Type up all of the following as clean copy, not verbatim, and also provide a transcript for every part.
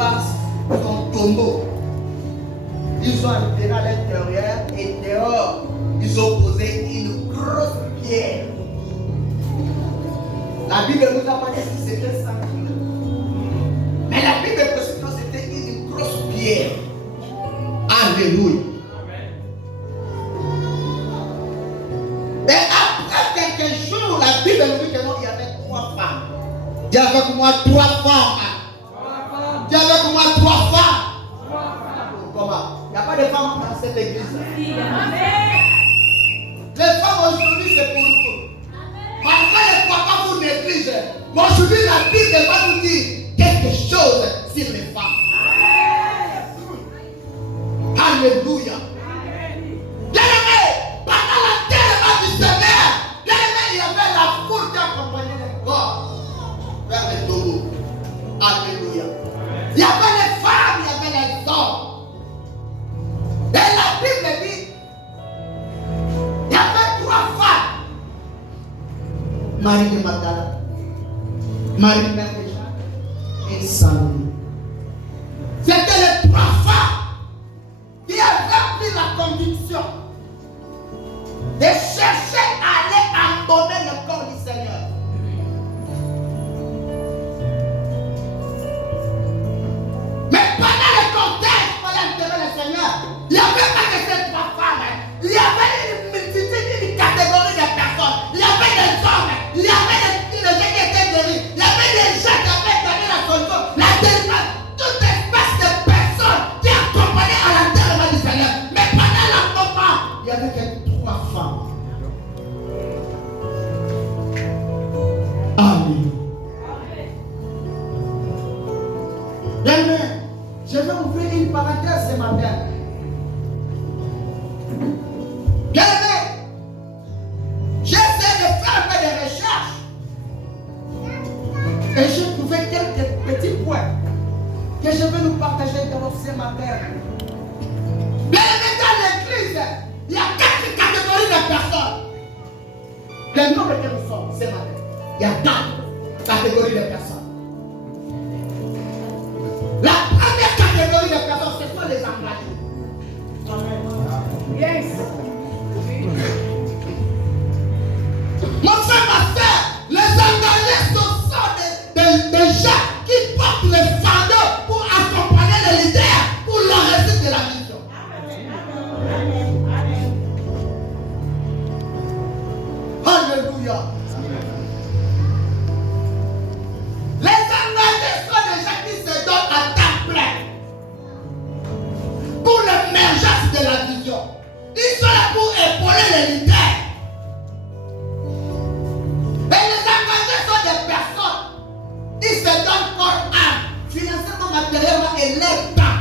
fasse son tombeau. Ils ont enterré à l'intérieur et dehors, ils ont posé une grosse pierre. La Bible nous a pas dit que c'était 100 kilos. Mais la Bible précise que c'était une grosse pierre. Alléluia. Et après quelques jours, la Bible nous dit que non, il y avait 3 femmes. Il y avait avec moi 3 femmes. Il y avait avec moi 3 femmes. Comment? Il n'y a pas de femmes dans cette église. Les femmes aujourd'hui, c'est pour vous. Malgré les papas vous négligez. Mais aujourd'hui, la Bible va nous dire quelque chose sur les femmes. Alléluia. Bien-aimé, pendant la terre du Seigneur, bien-aimé, il y avait la foule qui accompagnait les corps vers les tombeaux. Alléluia. Il y avait les femmes, il y avait les hommes. Et la Bible dit, il y avait 3 femmes. Marie de Magdala, Marie de Jacques et Salomé. C'était les 3 femmes qui avaient pris la conviction de chercher à aller abandonner le corps du Seigneur. Mais pendant le contexte pour l'intérêt du Seigneur, il n'y avait pas que ces 3 femmes. Il y avait une multitude, une catégorie de personnes. Il y avait des hommes, il y avait des gens qui étaient guéris, il y avait des gens qui avaient gagné la solution, la délivrance, toute espèce de personnes qui accompagnaient à l'enterrement du Seigneur. Mais pendant le moment, il n'y avait que 3 femmes. Amen. Amen. Je vais ouvrir une parenthèse ce matin. Bien aimé, j'essaie de faire un peu de recherche et j'ai trouvé quelques petits points que je vais nous partager dans ce matin. Bien aimé, dans l'église, il y a 4 catégories de personnes. Le nombre que nous sommes ce matin, il y a 4 catégories de personnes. La première catégorie de personnes, ce sont les engagés. Amen. Yes. Mon frère, ma soeur, les engagés sont des gens qui portent le fardeau pour accompagner les leaders pour la réussite de la mission. Alléluia. Les engagés sont des gens qui se donnent à temps plein pour l'émergence de la vision. Ils sont là pour épauler les leaders. Et les engagés sont des personnes. Ils se donnent corps, âme, financièrement, matériellement et leur temps.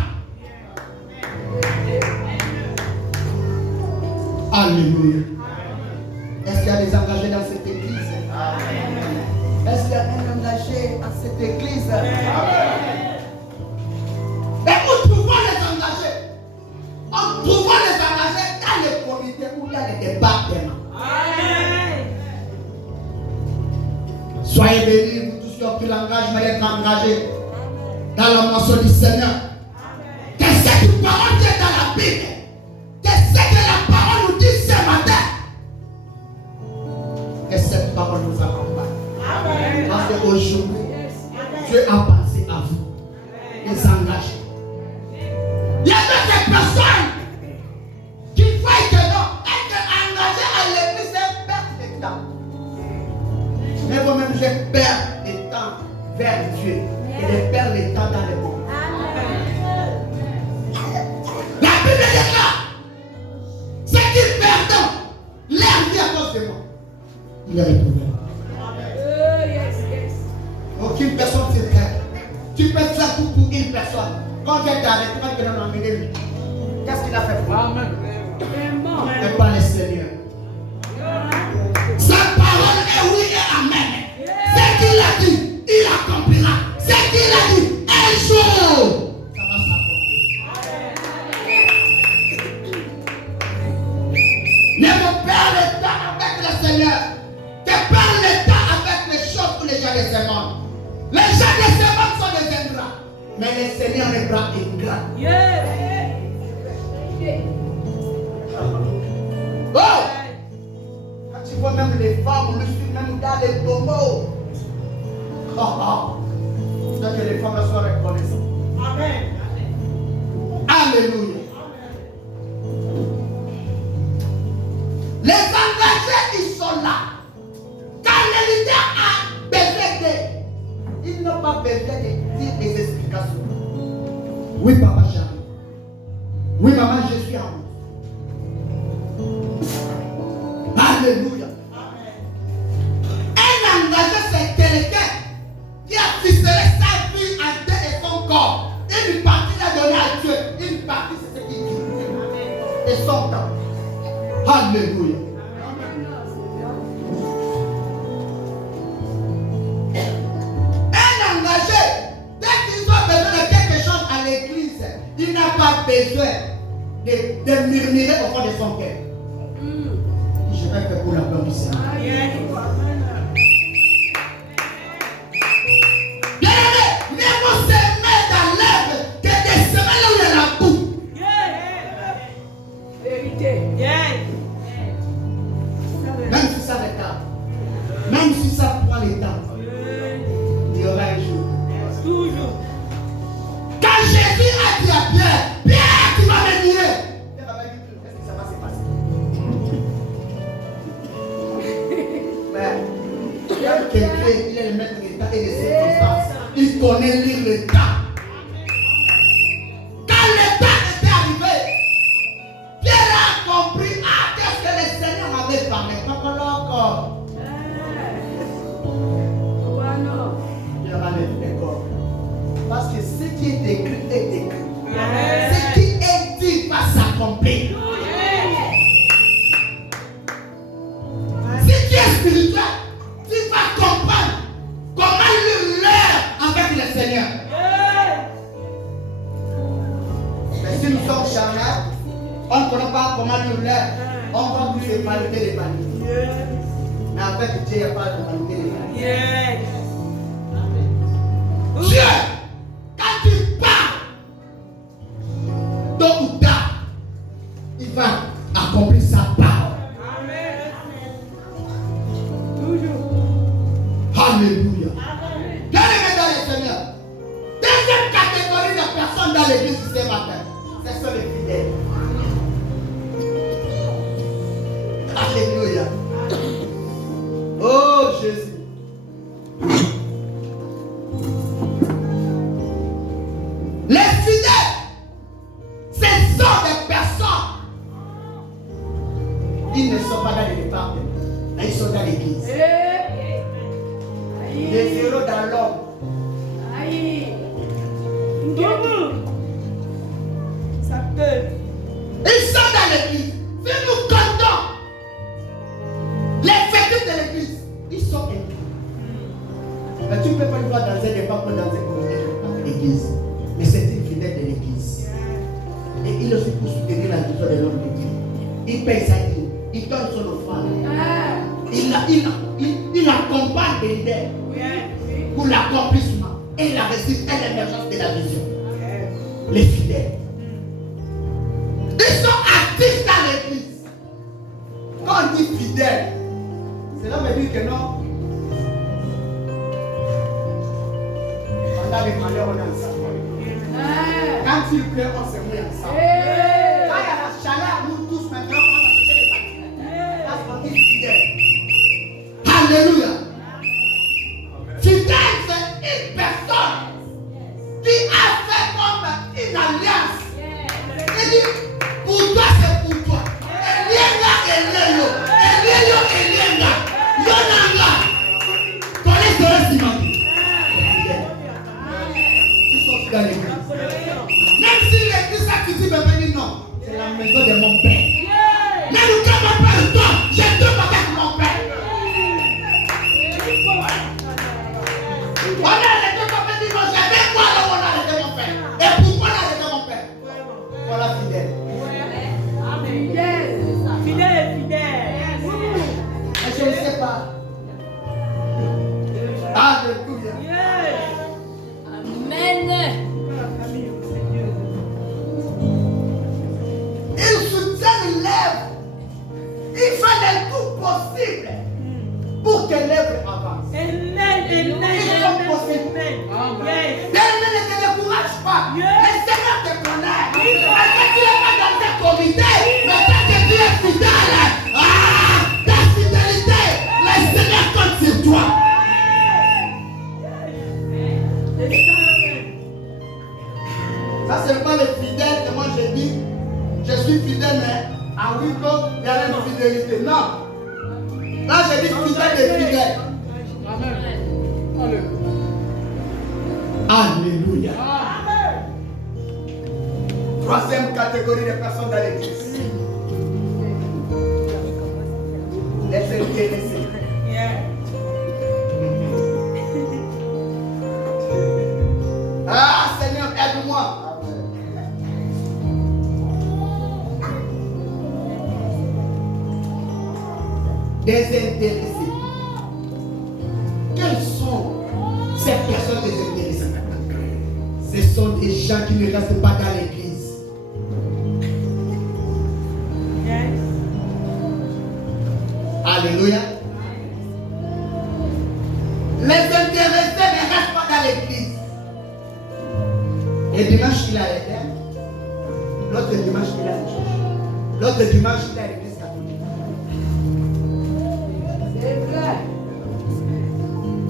Alléluia. Est-ce qu'il y a des engagés dans cette église? Est-ce qu'il y a un engagé dans cette église? Et nous trouvons les engagés. On trouve les engagés dans les comités ou dans les départements. Soyez bénis, vous tous qui ont pris l'engagement d'être engagés dans la moisson du Seigneur. Que cette parole qui est dans la Bible, que ce que la parole nous dit ce matin, que cette parole nous accompagne. Parce qu'aujourd'hui, Dieu a pensé à vous, les engagés. Il y a des personnes qui croient que non, être engagé à l'église, c'est perdre de temps. Mais vous-même, je perds le temps vers Dieu et je perds le temps dans le monde. La Bible est là. Ceux qui perdent leur vie à cause de moi, il y a des problèmes. Aucune personne se perd. Tu peux faire tout pour une personne. Quand tu es arrêté, tu vas te donner emmener lui. Qu'est-ce qu'il a fait pour toi? Et pas le Seigneur. Sa parole est oui et amen. Ce qu'il a dit, il accomplira. Ce qu'il a dit, un jour, ça va s'accomplir. Ne me perds le temps avec le Seigneur. Te perds le temps avec les choses pour les gens de ce monde. Les gens de ce monde sont des ingrats. Mais les Seigneur n'est pas ingrat. Oh! Quand tu vois même les femmes, le sud, même dans les tombeaux. Donc que les femmes soient reconnaissantes. Amen. Alléluia. Les engagés, ils sont là. Quand le leader a besoin d'eux, ils n'ont pas besoin de dire des explications. Oui, papa, j'arrive. Oui, maman, je suis en vous. Alléluia. Un engagé, c'est quelqu'un qui a ficelé sa vie en Dieu et son corps. Une partie l'a donnée à Dieu. Une partie, c'est ce qu'il dit. Et son temps. Alléluia. Un engagé, dès qu'il a besoin de quelque chose à l'église, il n'a pas besoin de murmurer au fond de son cœur. Je vais faire pour la gloire du Seigneur. Bien aimé, mieux vaut s'aimer dans l'herbe que de semer là où il y a la boue. Vérité. Même si ça retarde, même si ça prend le temps, il y aura un jour. Toujours. Quand Jésus a dit à Pierre, Pierre, tu vas me nier. Pierre va dire, est-ce que ça va se passer? Mais quelqu'un, il est le maître du temps et des circonstances. Il connaît lire le temps. Quand le temps était arrivé, Pierre a compris, qu'est-ce que le Seigneur m'avait parlé. Encore. Il va mettre d'accord. Parce que ce qui est écrit est écrit. Ce qui est dit va s'accomplir. Si tu es spirituel, tu vas comprendre comment il l'heure avec le Seigneur. Mais si nous sommes charnels, on ne connaît pas comment il l'heure. On va plus se parler des paniers. Mais avec Dieu, il n'y a pas de vanité de vanité. Dieu, quand tu parles, tôt ou tard, il va accomplir sa parole. Amen. Toujours. Alléluia. Bien aimé dans le Seigneur. Deuxième catégorie de personnes dans l'église ce matin, ce sont les fidèles. Alléluia. Oh Jésus. Les fidèles, ce sont des personnes. Ils ne sont pas dans les départements, mais ils sont dans l'église. Les héros dans l'homme. Ça peut. Ils sont dans l'église. Si nous comptons les fétiches de l'église, ils sont églises. Mais tu ne peux pas le voir dans un département, dans un comité de l'église. Mais c'est une fidèle de l'église. Et il aussi pour soutenir la vision de l'homme de Dieu. Il paye sa dîme. Il donne son offrande. Il accompagne les leaders pour l'accomplissement et la réussite et l'émergence de la vision. Les fidèles. Ils sont actifs dans l'église. Quand on dit fidèle, cela veut dire que non. On a des malheurs, on est ensemble. Quand il pleut, on se met ensemble. Quand il y a la chaleur, nous tous maintenant, on va chercher les bâtiments. Parce qu'on dit fidèle. Alléluia. Fidèle, c'est une personne qui a fait comme une alliance. Il dit, pour toi, c'est pour toi. Elienga, Elio. Elio, Elienga. Yonanga. Connais ce reste ils sont dans l'église. Même si l'église a quitté, me dit non. C'est la maison de mon père. Mais nous, quand mon père dort, j'ai deux bagages pour mon père. On a arrêté mon père, dit non, j'avais quoi là où on a arrêté mon père. Et pourquoi on a arrêté mon père? Voilà, fidèle. Fidèle. Mais je ne sais pas. Alléluia. Amen. Ça, c'est pas les fidèles que moi je dis. Je suis fidèle, mais en huis clos, il y a une fidélité. Non. Là, je dis fidèle des fidèles. Amen. Alléluia. Troisième catégorie de personnes dans l'église. Les intéressés. Ah Seigneur, aide-moi. Désintéressés. Quelles sont ces personnes désintéressées? Ce sont des gens qui ne restent pas dans l'église. Alléluia. Les intéressés ne restent pas dans l'église. Et dimanche, il a été. L'autre dimanche, il a une chose. L'autre dimanche, il a l'église catholique. C'est vrai.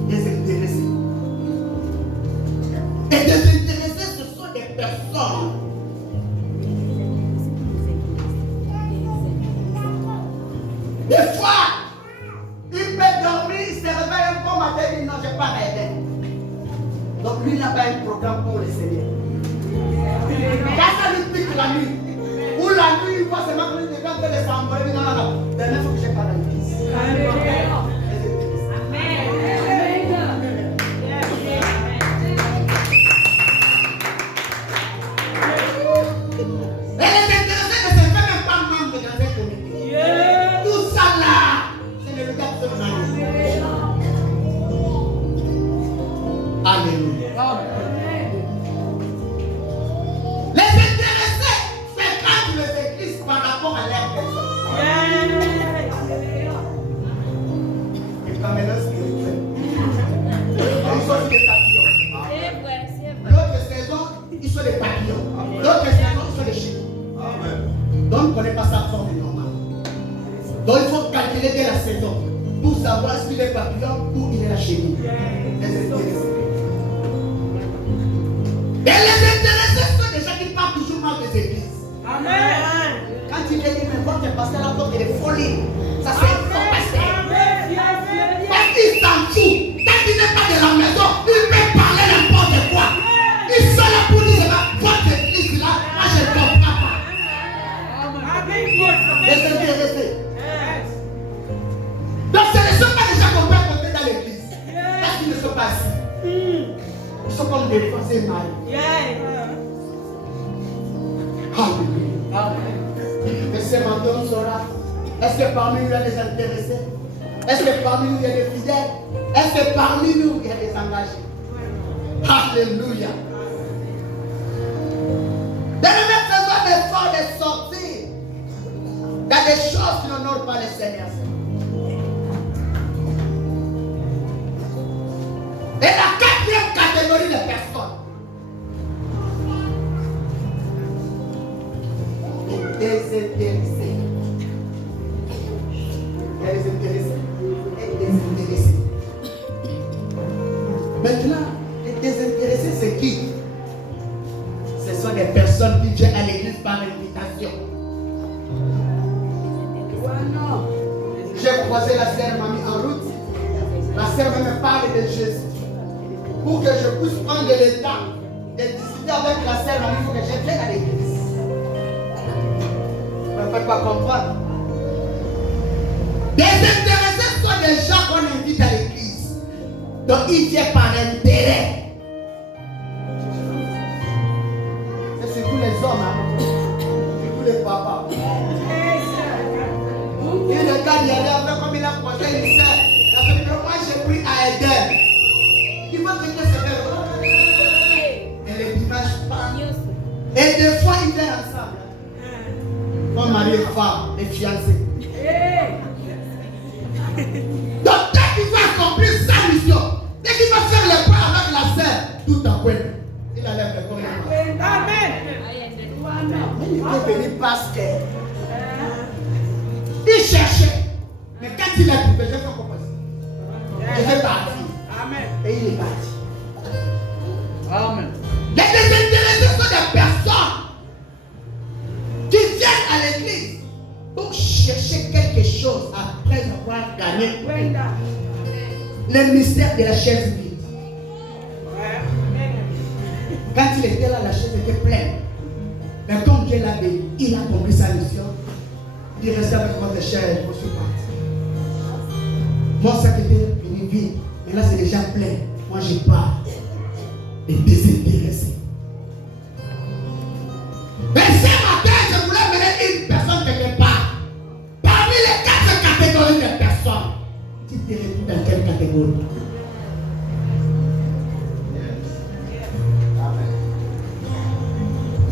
Désintéressés. Et désintéressés, ce sont des personnes. Des fois, il peut dormir, il se réveille un bon matin, il dit non, je n'ai pas rêvé. Donc lui n'a pas un programme pour le Seigneur. Quand ça lui pique la nuit, ou la nuit, il voit seulement que lui devient un peu les sambres, il dit non, non, non, demain il faut que je parle à l'église. Et les intéressés ne se fait même pas membre dans un comité. Tout ça là, c'est le regard de son ami. Alléluia. Les intéressés fréquentent les églises par rapport à leur personne. Et quand maintenant spirituel. Ils sont des papillons. L'autre saison, ils sont des papillons. L'autre saison, ils sont des chiens. Donc, on ne connaît pas sa forme normale. Donc, il faut calculer bien la saison pour savoir s'il est papillon ou il est la chenille. Les intéressés. Et les intéressés sont des gens qui parlent toujours mal des églises. Amen. Quand il dit, mais votre pasteur là, il est folie. Ça c'est un faux pasteur. Parce qu'il s'en fout. Quand il n'est pas de la maison, il peut parler n'importe quoi. Ils sont là pour dire, votre église là, moi je ne comprends pas. Les intéressés. Donc ce ne sont pas des gens qu'on peut compter dans l'église. Parce qu'ils ne sont pas assis. Ils sont comme des français mal. Alléluia. Et ce matin, on saura, est-ce que parmi nous il y a des intéressés? Est-ce que parmi nous il y a des fidèles? Est-ce que parmi nous il y a des engagés? Alléluia. De même, faisons l'effort de sortir dans des choses qui n'honorent pas le Seigneur. Et la quatrième catégorie de personnes, les désintéressés. Il y a les intéressés et les désintéressés. Maintenant, les désintéressés, c'est qui? Ce sont des personnes qui viennent à l'église par invitation. J'ai croisé la sœur Mamie en route. La sœur me parle de Jésus. Pour que je puisse prendre le temps de discuter avec la sœur Mamie, il faut que je vienne à l'église. Vous ne pouvez pas comprendre. Des intéressés sont des gens qu'on invite à l'église. Donc ils viennent par intérêt. C'est surtout les hommes, hein? Surtout les papas. Il le cas d'y aller avec comme il a projet, il sait. La semaine dernière, moi j'ai pris à Eden. Il faut que je se fasse. Et le dimanche pas. Et des fois ils viennent ensemble. Comme mari et femme, les fiancés. Donc dès qu'il va accomplir sa mission, dès qu'il va faire le pas avec la sœur, tout à coup, il allait le corps. Amen. Il peut venir parce que il cherchait. Mais quand il a trouvé, j'ai fait comprendre. Il est parti. Amen. Et il est parti. Amen. Les désintéressés sont des personnes accompagner. Le mystère de la chaise vide. Quand il était là, la chaise était pleine. Mais comme Dieu l'a béni, il a compris sa mission. Il restait avec votre chaise, je suis parti. Mon sac était fini vide. Mais là, c'est déjà plein. Moi, je pars. Et désintéressé. Mais ce matin, je voulais mener une personne quelque part. Parmi les 4 catégories de personnes, tu te retrouves dans quelle catégorie?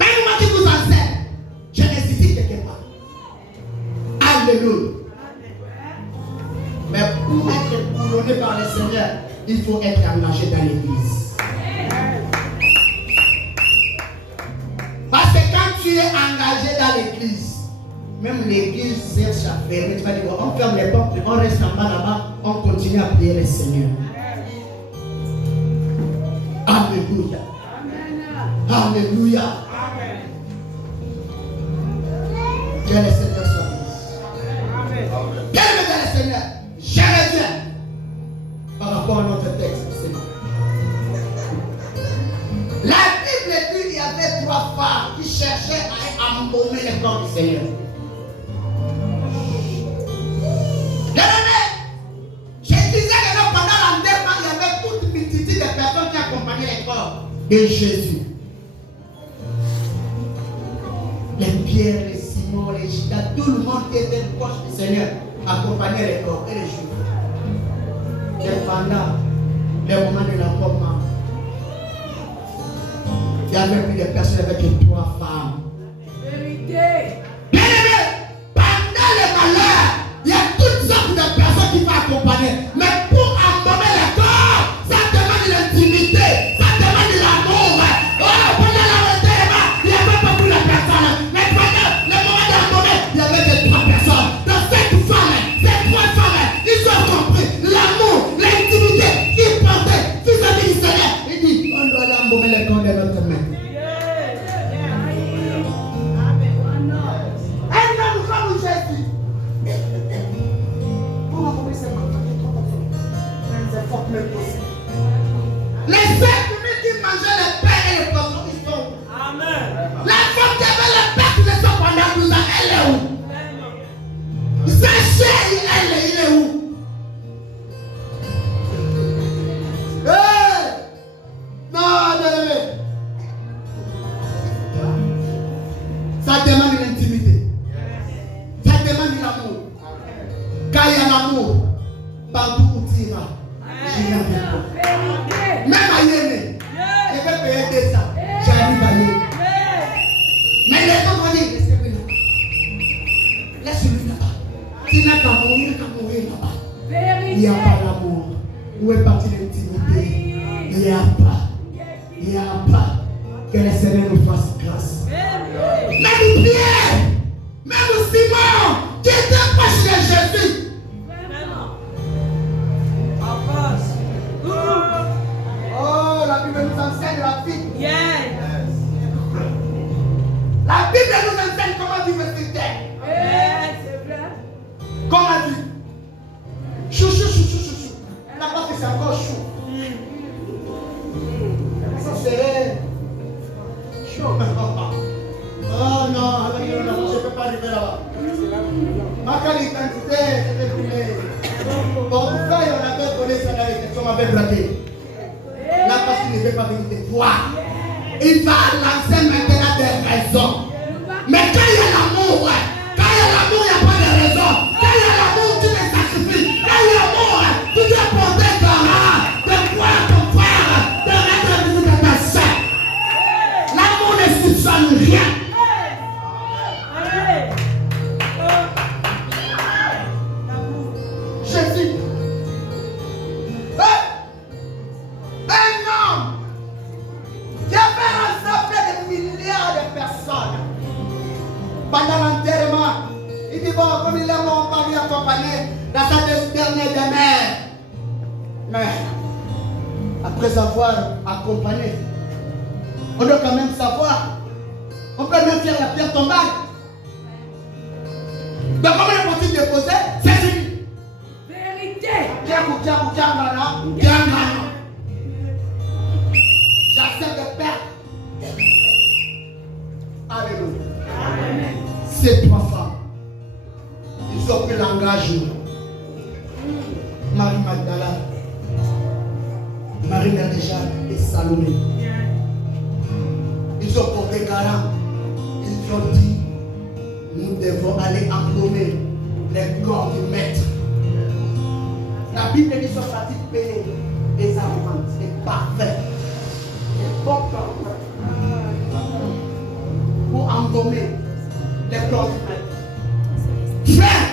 Même moi qui vous enseigne, je nécessite quelque part. Alléluia. Mais pour être couronné par le Seigneur, il faut être engagé dans l'église. Parce que quand tu es engagé dans l'église, même l'église cherche à fermer. Tu vas dire, on ferme les portes, on reste en bas là-bas, on continue à prier le Seigneur. Alléluia. Alléluia. Que le Seigneur soit béni. Bien-aimé dans le Seigneur, je reviens par rapport à notre texte. La Bible dit qu'il y avait 3 femmes qui cherchaient à embaumer le corps du Seigneur. Bien-aimé, je disais que pendant l'enterrement, il y avait toute une multitude de personnes qui accompagnaient le corps de Jésus. Les Pierre, les Simon, les Judas, tout le monde qui était proche du Seigneur accompagnait le corps et les Juifs. Et pendant le moment de l'enterrement, il y avait plus de personnes avec 3 femmes. Vérité. Bien-aimé, pendant le malheur, il y a toutes sortes de personnes qui vont accompagner. Mais pour embaumer le corps, ça demande l'intimité, ça demande l'amour. Oh, pendant l'enterrement, il n'y avait pas beaucoup de personnes. Mais pendant le moment d'embaumer, il y avait que 3 personnes. Donc ces 3 femmes, ils ont compris l'amour, l'intimité qu'ils portaient vis-à-vis du Seigneur. Il dit, on doit aller embaumer le corps de notre main. Les 5 qui mangeaient le pain et les poissons, ils sont. Amen. La femme qui avait le pain qui les sont pendant 12 ans, elle est où? Zachée, il est où? Hey! Non, bien-aimé. Ça demande l'intimité. Ça demande l'amour. Quand il y a l'amour, partout où tu iras, je viens avec toi. Même à Yémen, je vais payer 200. J'arrive à Yémen. Mais les gens vont dire, laissez-le là. Laisse-le là-bas. Tu n'as qu'à mourir là-bas. Il n'y a pas d'amour. Où est partie l'intimité? Il n'y a pas. Que le Seigneur nous fasse grâce. Même Pierre, même Simon, qui était proche de Jésus. Oh, la Bible nous enseigne la vie. Yes. La Bible nous enseigne comment vivre sur terre. Yes, c'est vrai. Comment vivre? Chou. Là-bas, c'est encore chou. Ça serait chaud. Oh non, je ne peux pas arriver là-bas. Ma qualité, c'était brûlé. Bon, ça, on avait donné ça dans les questions, on m'avait braqué. Là, parce qu'il ne veut pas venir te voir. Il va lancer maintenant des raisons. Mais quand il y a l'amour, il n'y a pas de raison. Quand il y a l'amour, tu te sacrifies. Quand il y a l'amour, tu dois porter ton rang, de croire ton frère, de rendre visite à ta soeur. L'amour ne soupçonne rien. Jésus. Un homme qui avait rassemblé des milliards de personnes pendant l'enterrement. Il dit, bon, comme il est mort, on va lui accompagner dans sa dernière demeure. Mais après avoir accompagné, on doit quand même savoir. On peut même faire la pierre tombale. Donc comment est possible de poser? C'est lui. J'accepte de perdre. Alléluia. Ces trois femmes, ils ont pris l'engagement. Marie Magdala, Marie Nadéja et Salomé. Ils ont porté garant. Ils ont dit, nous devons aller embaumer les corps du maître. La Bible dit qu'ils sont partis payer des amendes, des parfaits, des bons parfaits, pour embaumer les corps du maître. Frère,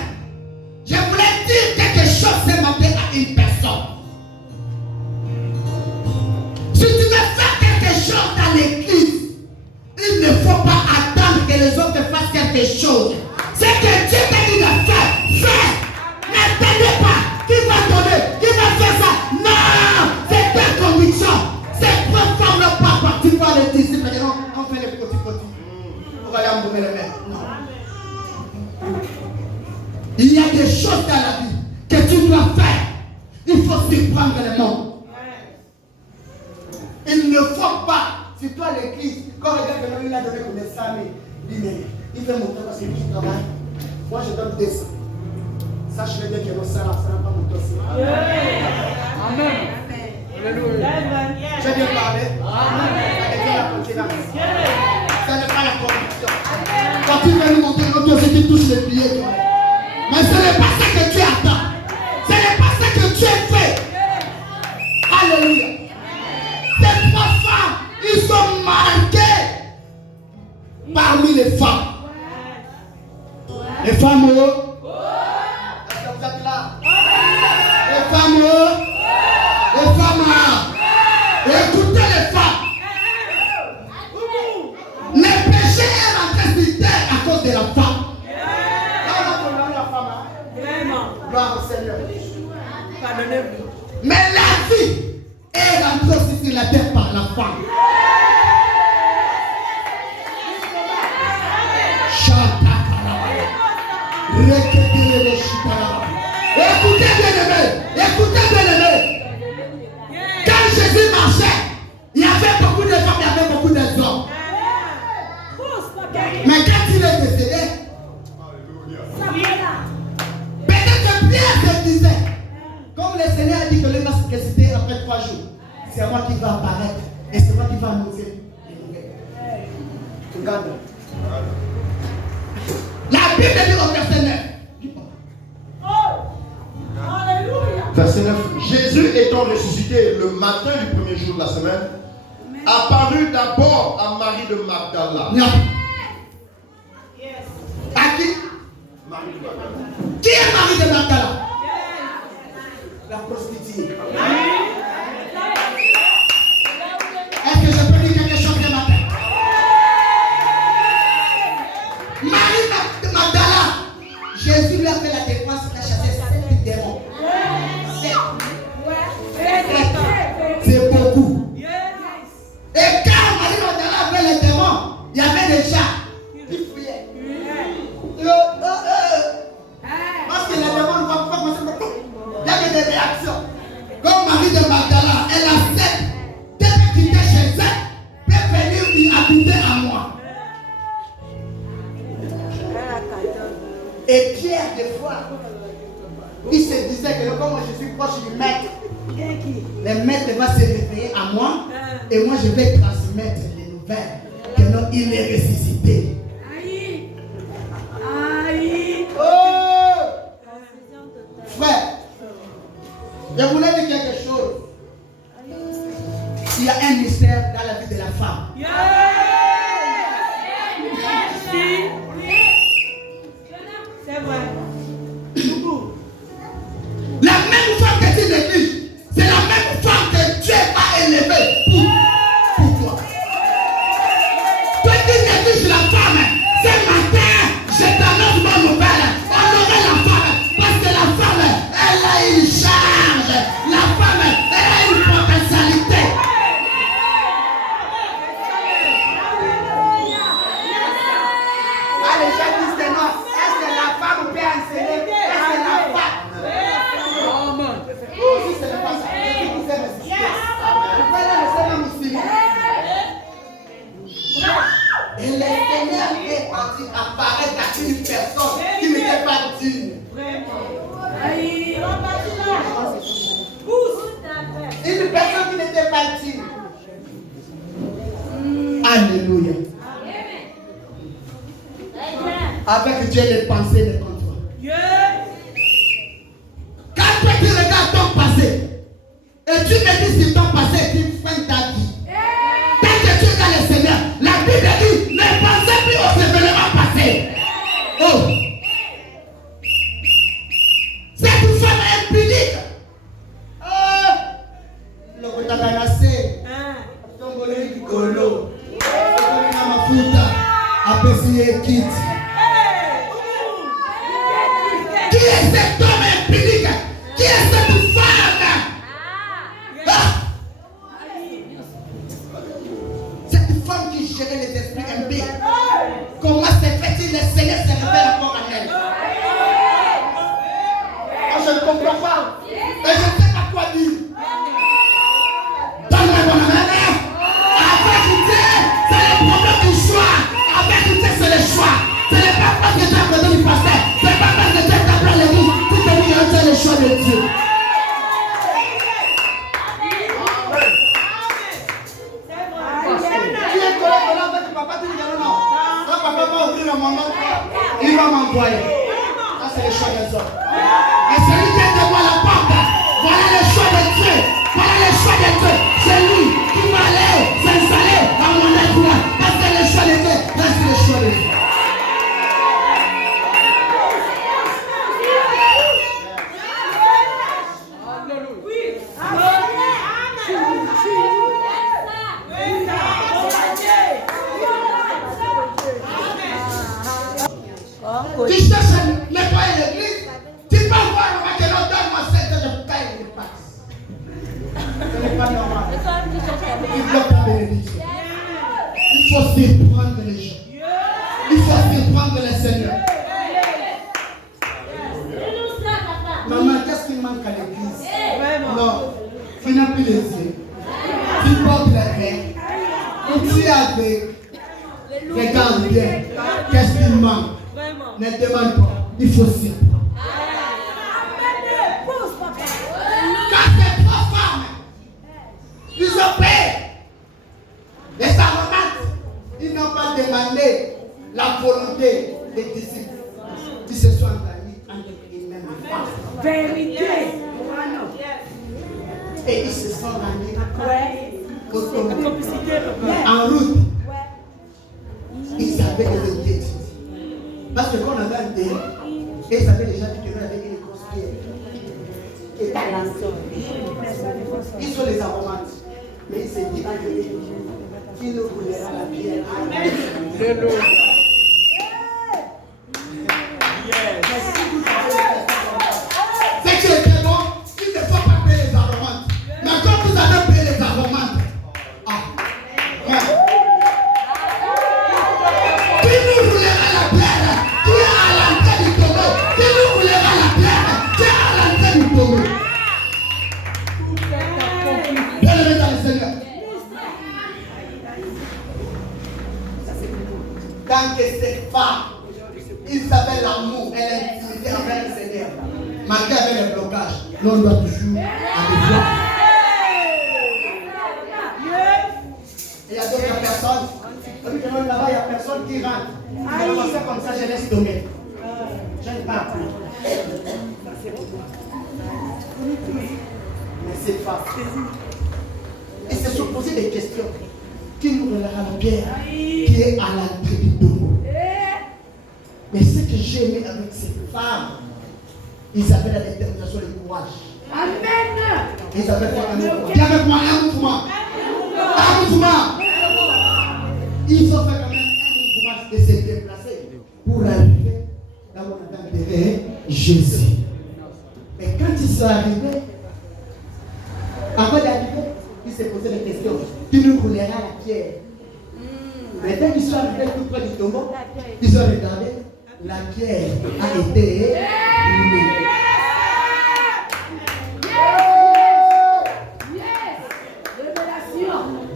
je voulais dire quelque chose ce matin à une personne. Si tu veux faire quelque chose dans l'église, il ne faut pas attendre que les autres fassent quelque chose. C'est que Dieu t'a dit de faire. Fais. N'attendez pas. Qui va donner? Qui va faire ça? Non. C'est ta conviction. C'est trois femmes ne pas partir par les disciples. On fait les petits. On va aller embaumer les mains. Non. Il y a des choses dans la vie que tu dois faire. Il faut surprendre le monde. Il ne faut pas. Si toi l'église, quand regarde que il a donné comme des 100 000, il dit, il fait monter parce qu'il travaille. Moi je donne 200. Sache le bien que nos salaires ne seront pas montés aussi. Amen. Alléluia. J'ai bien parlé. Amen. Ça devient la confiance. Ça n'est pas la conviction. Quand tu veux nous montrer que toi aussi tu touches les billets. Mais ce n'est pas ça que tu attends. Ce n'est pas ça que tu as fait. Alléluia. Ces trois femmes, ils sont marqués parmi les femmes. Les femmes, est-ce que vous êtes là? Les femmes, écoutez les femmes. Le péché est rentré sur terre à cause de la femme. Gloire au Seigneur. Mais la vie est rentrée aussi sur la terre par la femme. Écoutez bien aimé. Quand Jésus marchait, il y avait beaucoup de femmes, il y avait beaucoup d'hommes. Mais quand il est décédé, peut-être que Pierre se disait, comme le Seigneur a dit que le va se ressusciter après 3 jours, c'est moi qui va apparaître et c'est moi qui va annoncer les nouvelles. Regarde. La Bible dit au verset 9. Verset 9. Jésus étant ressuscité le matin du premier jour de la semaine, apparut d'abord à Marie de Magdala. Non. À qui? Marie de Magdala. Qui est Marie de Magdala? La prostituée. Est-ce que je peux dire quelque chose ce matin? Marie de Magdala, Jésus lui a fait la défense, il a chassé 7 démons. C'est beaucoup. Et quand Marie Magdala avait les démons, il y avait des chats qui fuyaient. Parce que les démons ne vont pas commencer à il y avait des réactions. Comme Marie de Magdala, elle accepte d'être quittée chez elle, peut venir y habiter à moi. Et Pierre, des fois, il se disait que comme moi je suis proche du maître, le maître va se réveiller à moi et moi je vais transmettre les nouvelles que non, il est ressuscité. Oh! Frère, je voulais dire quelque chose. Il y a un mystère dans la vie de la femme. C'est vrai. La même femme que tu négliges, c'est la même femme que Dieu a élevée pour toi. Toi qui négliges la femme, ce matin, je t'annonce ma nouvelle. Honorez la femme, parce que la femme, elle a une charge. La femme, elle a une potentialité. Allez, je dis que non. Est-ce que la femme peut enseigner? Est-ce que la femme? Et le Seigneur est parti apparaître à une personne qui n'était pas digne. Une personne qui n'était pas digne. Alléluia. Avec Dieu, les pensées ne comptent pas. Quand toi tu regardes ton passé, et tu me dis si ton passé est une fin de ta vie, tant que tu regardes le Seigneur, la Bible dit ne pensez plus aux événements passés. Oh! C'est une femme impudique. Oh! Le Kotaganase, Tombole du Kolo, Mafuta, Apesiye Kit. Qui est cet homme impudique? Qui est cette femme? Cette femme qui gérait les esprits impies. Comment se fait-il le Seigneur se révèle encore à elle? Je ne comprends pas. Et je ne sais pas quoi dire. Donne-moi mon amen. Avec Dieu, c'est le problème du choix. Avec Dieu, c'est le choix. Ce n'est pas parce que tu as besoin du pasteur. Ce n'est pas parce que tu as appris l'église. Tu te dis que c'est le choix de Dieu. Tu es collègue là avec papa, tu dis non. Quand papa va ouvrir mon nom, il va m'envoyer. Ça, c'est le choix des hommes. Et celui qui est devant la porte, voilà le choix de Dieu. Voilà le choix de Dieu. C'est lui qui va aller s'installer à mon endroit. Parce que le choix de Dieu, là c'est le choix de Dieu. Tu cherches à nettoyer l'église, tu vas voir le roi que l'on donne-moi 7 ans, je paye les taxes. Ce n'est pas normal. Il bloque la bénédiction. Il faut surprendre les gens. Il faut surprendre les seigneurs. Maman, qu'est-ce qui manque à l'église? Non, tu n'as plus les yeux. Tu portes les mains. Tu es avec. Regarde bien. Qu'est-ce qui manque? Ne demande pas. Il faut surprendre. Quand ces trois femmes, ils ont payé les aromates, ils n'ont pas demandé la volonté des disciples. Ils se sont entendus entre eux-mêmes. Vérité. Et ils se sont rendus au tombeau. En route, ils avaient des inquiétudes. Parce que quand on avait un terrain, ils avaient déjà dit que nous avions une grosse pierre. Et ils sont les aromates. Mais il s'est dit qui nous roulera la pierre. Amen. C'est qui était bon, il ne faut pas payer les aromates. Mais quand vous avez payé les aromates, qui nous roulera la pierre? Qui est à l'entrée du tombeau? Qui nous roulera la pierre? Qui est à l'entrée du tombeau? Bien-aimés dans le Seigneur. Tant que cette femme, ils avaient l'amour et l'intimité envers le Seigneur, malgré avec les blocages, l'on doit toujours aller voir. Et il y a d'autres personnes, là-bas, il n'y a personne qui rentre. Je vais faire comme ça, je laisse tomber. Je ne parle plus. Mais c'est pas. Ils se sont posé des questions. Qui nous relèvera la pierre qui est à l'entrée du tombeau? Mais ce que j'ai aimé avec ces femmes, ils avaient la détermination et le courage. Amen. Ils avaient fait un mouvement. Dis avec moi, un mouvement. Un mouvement. Ils ont fait quand même un mouvement de se déplacer pour arriver là où on a enterré Jésus. Mais quand ils sont arrivés, avant d'arriver, ils se posaient des questions. Qui nous roulera la pierre? Mais dès qu'ils sont arrivés tout près du tombeau, ils ont regardé, la pierre a été roulée.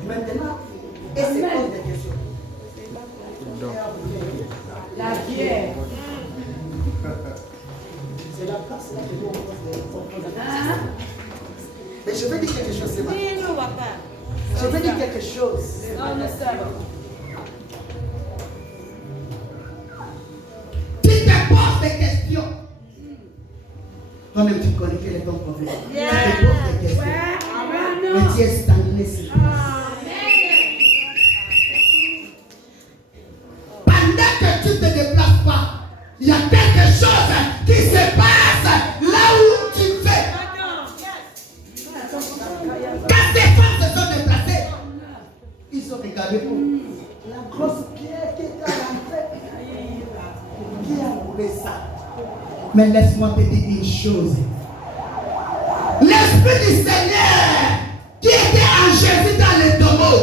Maintenant, et c'est pose des questions. La pierre. C'est la place là que nous on pose. Et je vais dire quelque chose, c'est matin. Je vais dire quelque chose. Tu te poses des questions. Toi-même, tu connais quel est ton problème. Tu te poses des questions. Mais tu es stagné sur pendant que tu ne te déplaces pas, il y a quelque chose qui se passe là où tu fais. Quand tes femmes se sont déplacées, ils ont regardé pour la grosse pierre qui est à l'entrée. Qui a roulé ça? Mais laisse-moi te dire une chose. L'Esprit du Seigneur qui était en Jésus dans les tombeaux,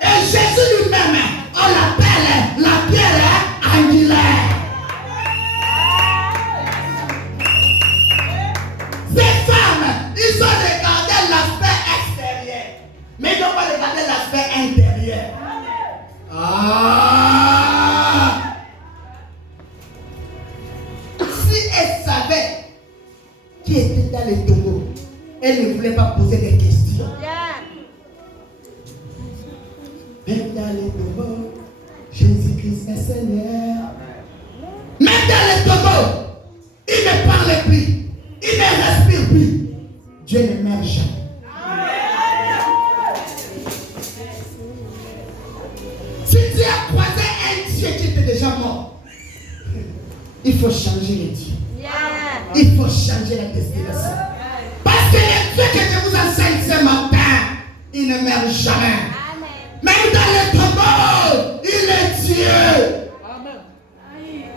et Jésus lui-même, on l'appelle la pierre angulaire. Ces femmes, ils ont regardé l'aspect extérieur, mais ils n'ont pas regardé l'aspect intérieur. Si elles savaient qui était dans les tombeaux, elles ne voulaient pas poser des questions. Même dans les tombeaux, Jésus-Christ est Seigneur. Même dans les tombeaux, il ne parle plus, il ne respire plus. Dieu ne meurt jamais. Si tu as croisé un Dieu qui était déjà mort, il faut changer les dieux. Il faut changer la destination. Parce que le Dieu que je vous enseigne ce matin, il ne meurt jamais. Même dans les tombeaux, il est Dieu.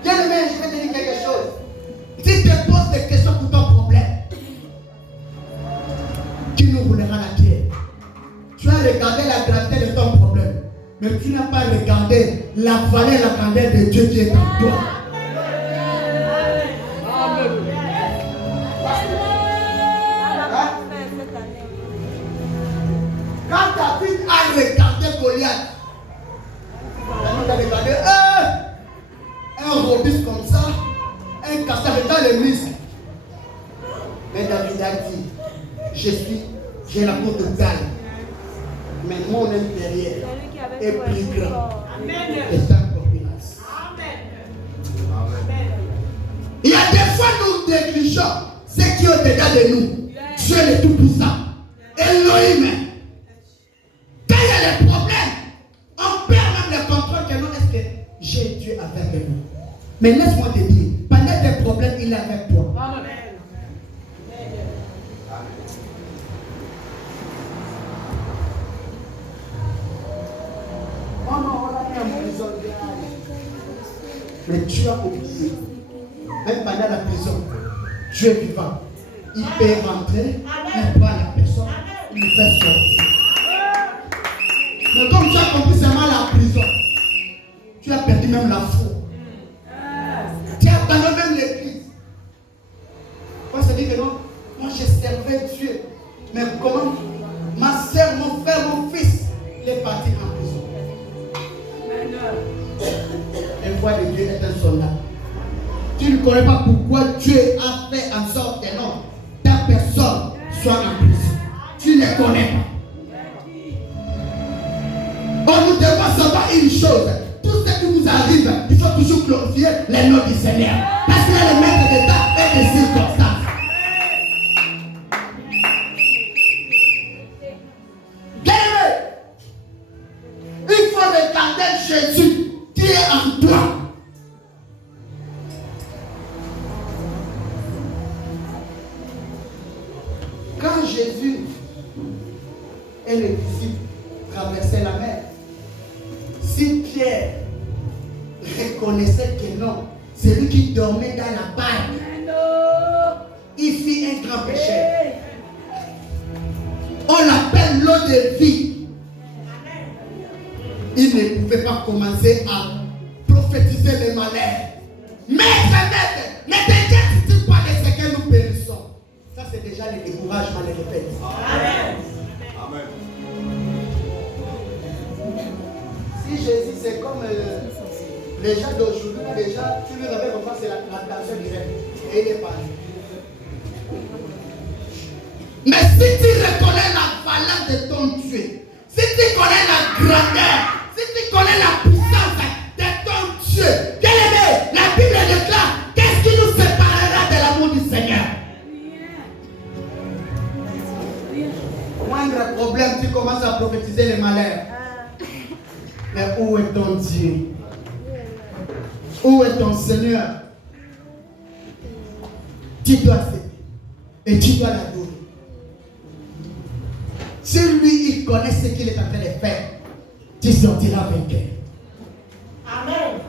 Bien-aimé, je vais te dire quelque chose. Si tu te poses des questions pour ton problème, tu nous rouleras la pierre. Tu as regardé la gravité de ton problème, mais tu n'as pas regardé la valeur et la grandeur de Dieu qui est en toi. Quand David a regardé Goliath, David a regardé un robuste comme ça, un casseur dans les muscles. Mais David a dit, j'ai la peau de taille, mais mon intérieur est plus grand. Et ça combinace. Il y a des fois nous négligeons ce qui est au-dedans de nous. Dieu est tout puissant. Elohim. Quand il y a des problèmes, on perd même le contrôle que nous, est-ce que j'ai Dieu avec nous? Mais laisse-moi te dire, pendant tes problèmes, il est avec toi. Amen. Oh non, on a mis en prison. Mais tu as oublié, même pendant la prison, Dieu est vivant. Il peut rentrer, il prend la personne, il fait sortir. Mais comme tu as compris seulement la prison, tu as perdu même la foi. Tu as abandonné même l'église. On se dit que non, moi j'ai servi Dieu. Mais comment ma soeur, mon frère, mon fils, il est parti en prison. Le voix de Dieu est un soldat. Tu ne connais pas pourquoi Dieu a fait en sorte que non, ta personne soit en prison. Tu ne connais pas. Nous devons savoir une chose. Tout ce qui nous arrive, il faut toujours glorifier le nom du Seigneur. Parce qu'il est le maître des temps et des circonstances. Bien-aimé, il faut regarder Jésus qui est en toi. Quand Jésus et les disciples traversaient la mer, si Pierre reconnaissait que non, celui qui dormait dans la barque, il fit un grand péché. On l'appelle l'eau de vie. Il ne pouvait pas commencer à prophétiser les malheurs. Maître, ne t'inquiète pas de ce que nous périssons. Ça, c'est déjà le découragement, les répètes. Amen. Amen. Si Jésus, c'est comme Les gens d'aujourd'hui, déjà, tu le réveilles comme ça, c'est la tentation directe. Et il est parti. Mais si tu reconnais la valeur de ton Dieu, si tu connais la grandeur, si tu connais la puissance de ton Dieu, bien aimé, la Bible déclare, qu'est-ce qui nous séparera de l'amour du Seigneur? Moindre problème, tu commences à prophétiser les malheurs. Mais où est ton Dieu? Où est ton Seigneur? Tu dois accepter et tu dois l'adorer. Si lui, il connaît ce qu'il est en train de faire, tu sortiras vainqueur. Amen.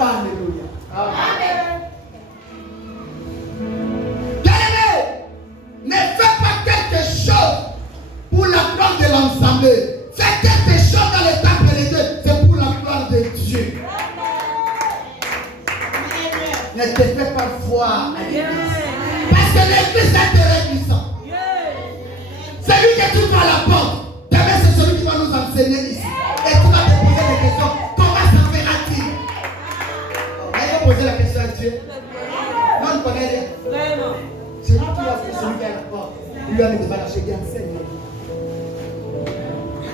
Alléluia. Amen. Bien-aimé, ne fais pas quelque chose pour la gloire de l'ensemble. Fais quelque chose dans le temple de Dieu, c'est pour la gloire de Dieu. Ne te fais pas voir à l'église. Parce que l'église est très puissante. Celui que tu vas à la porte, demain c'est celui qui va nous enseigner ici. Et tu vas te poser des questions. Comment ça fera-t-il? On va poser la question à Dieu. Non, on ne connaît rien. Celui qui a fait celui qui est à la porte, il lui a mis de lâcher qui enseigne.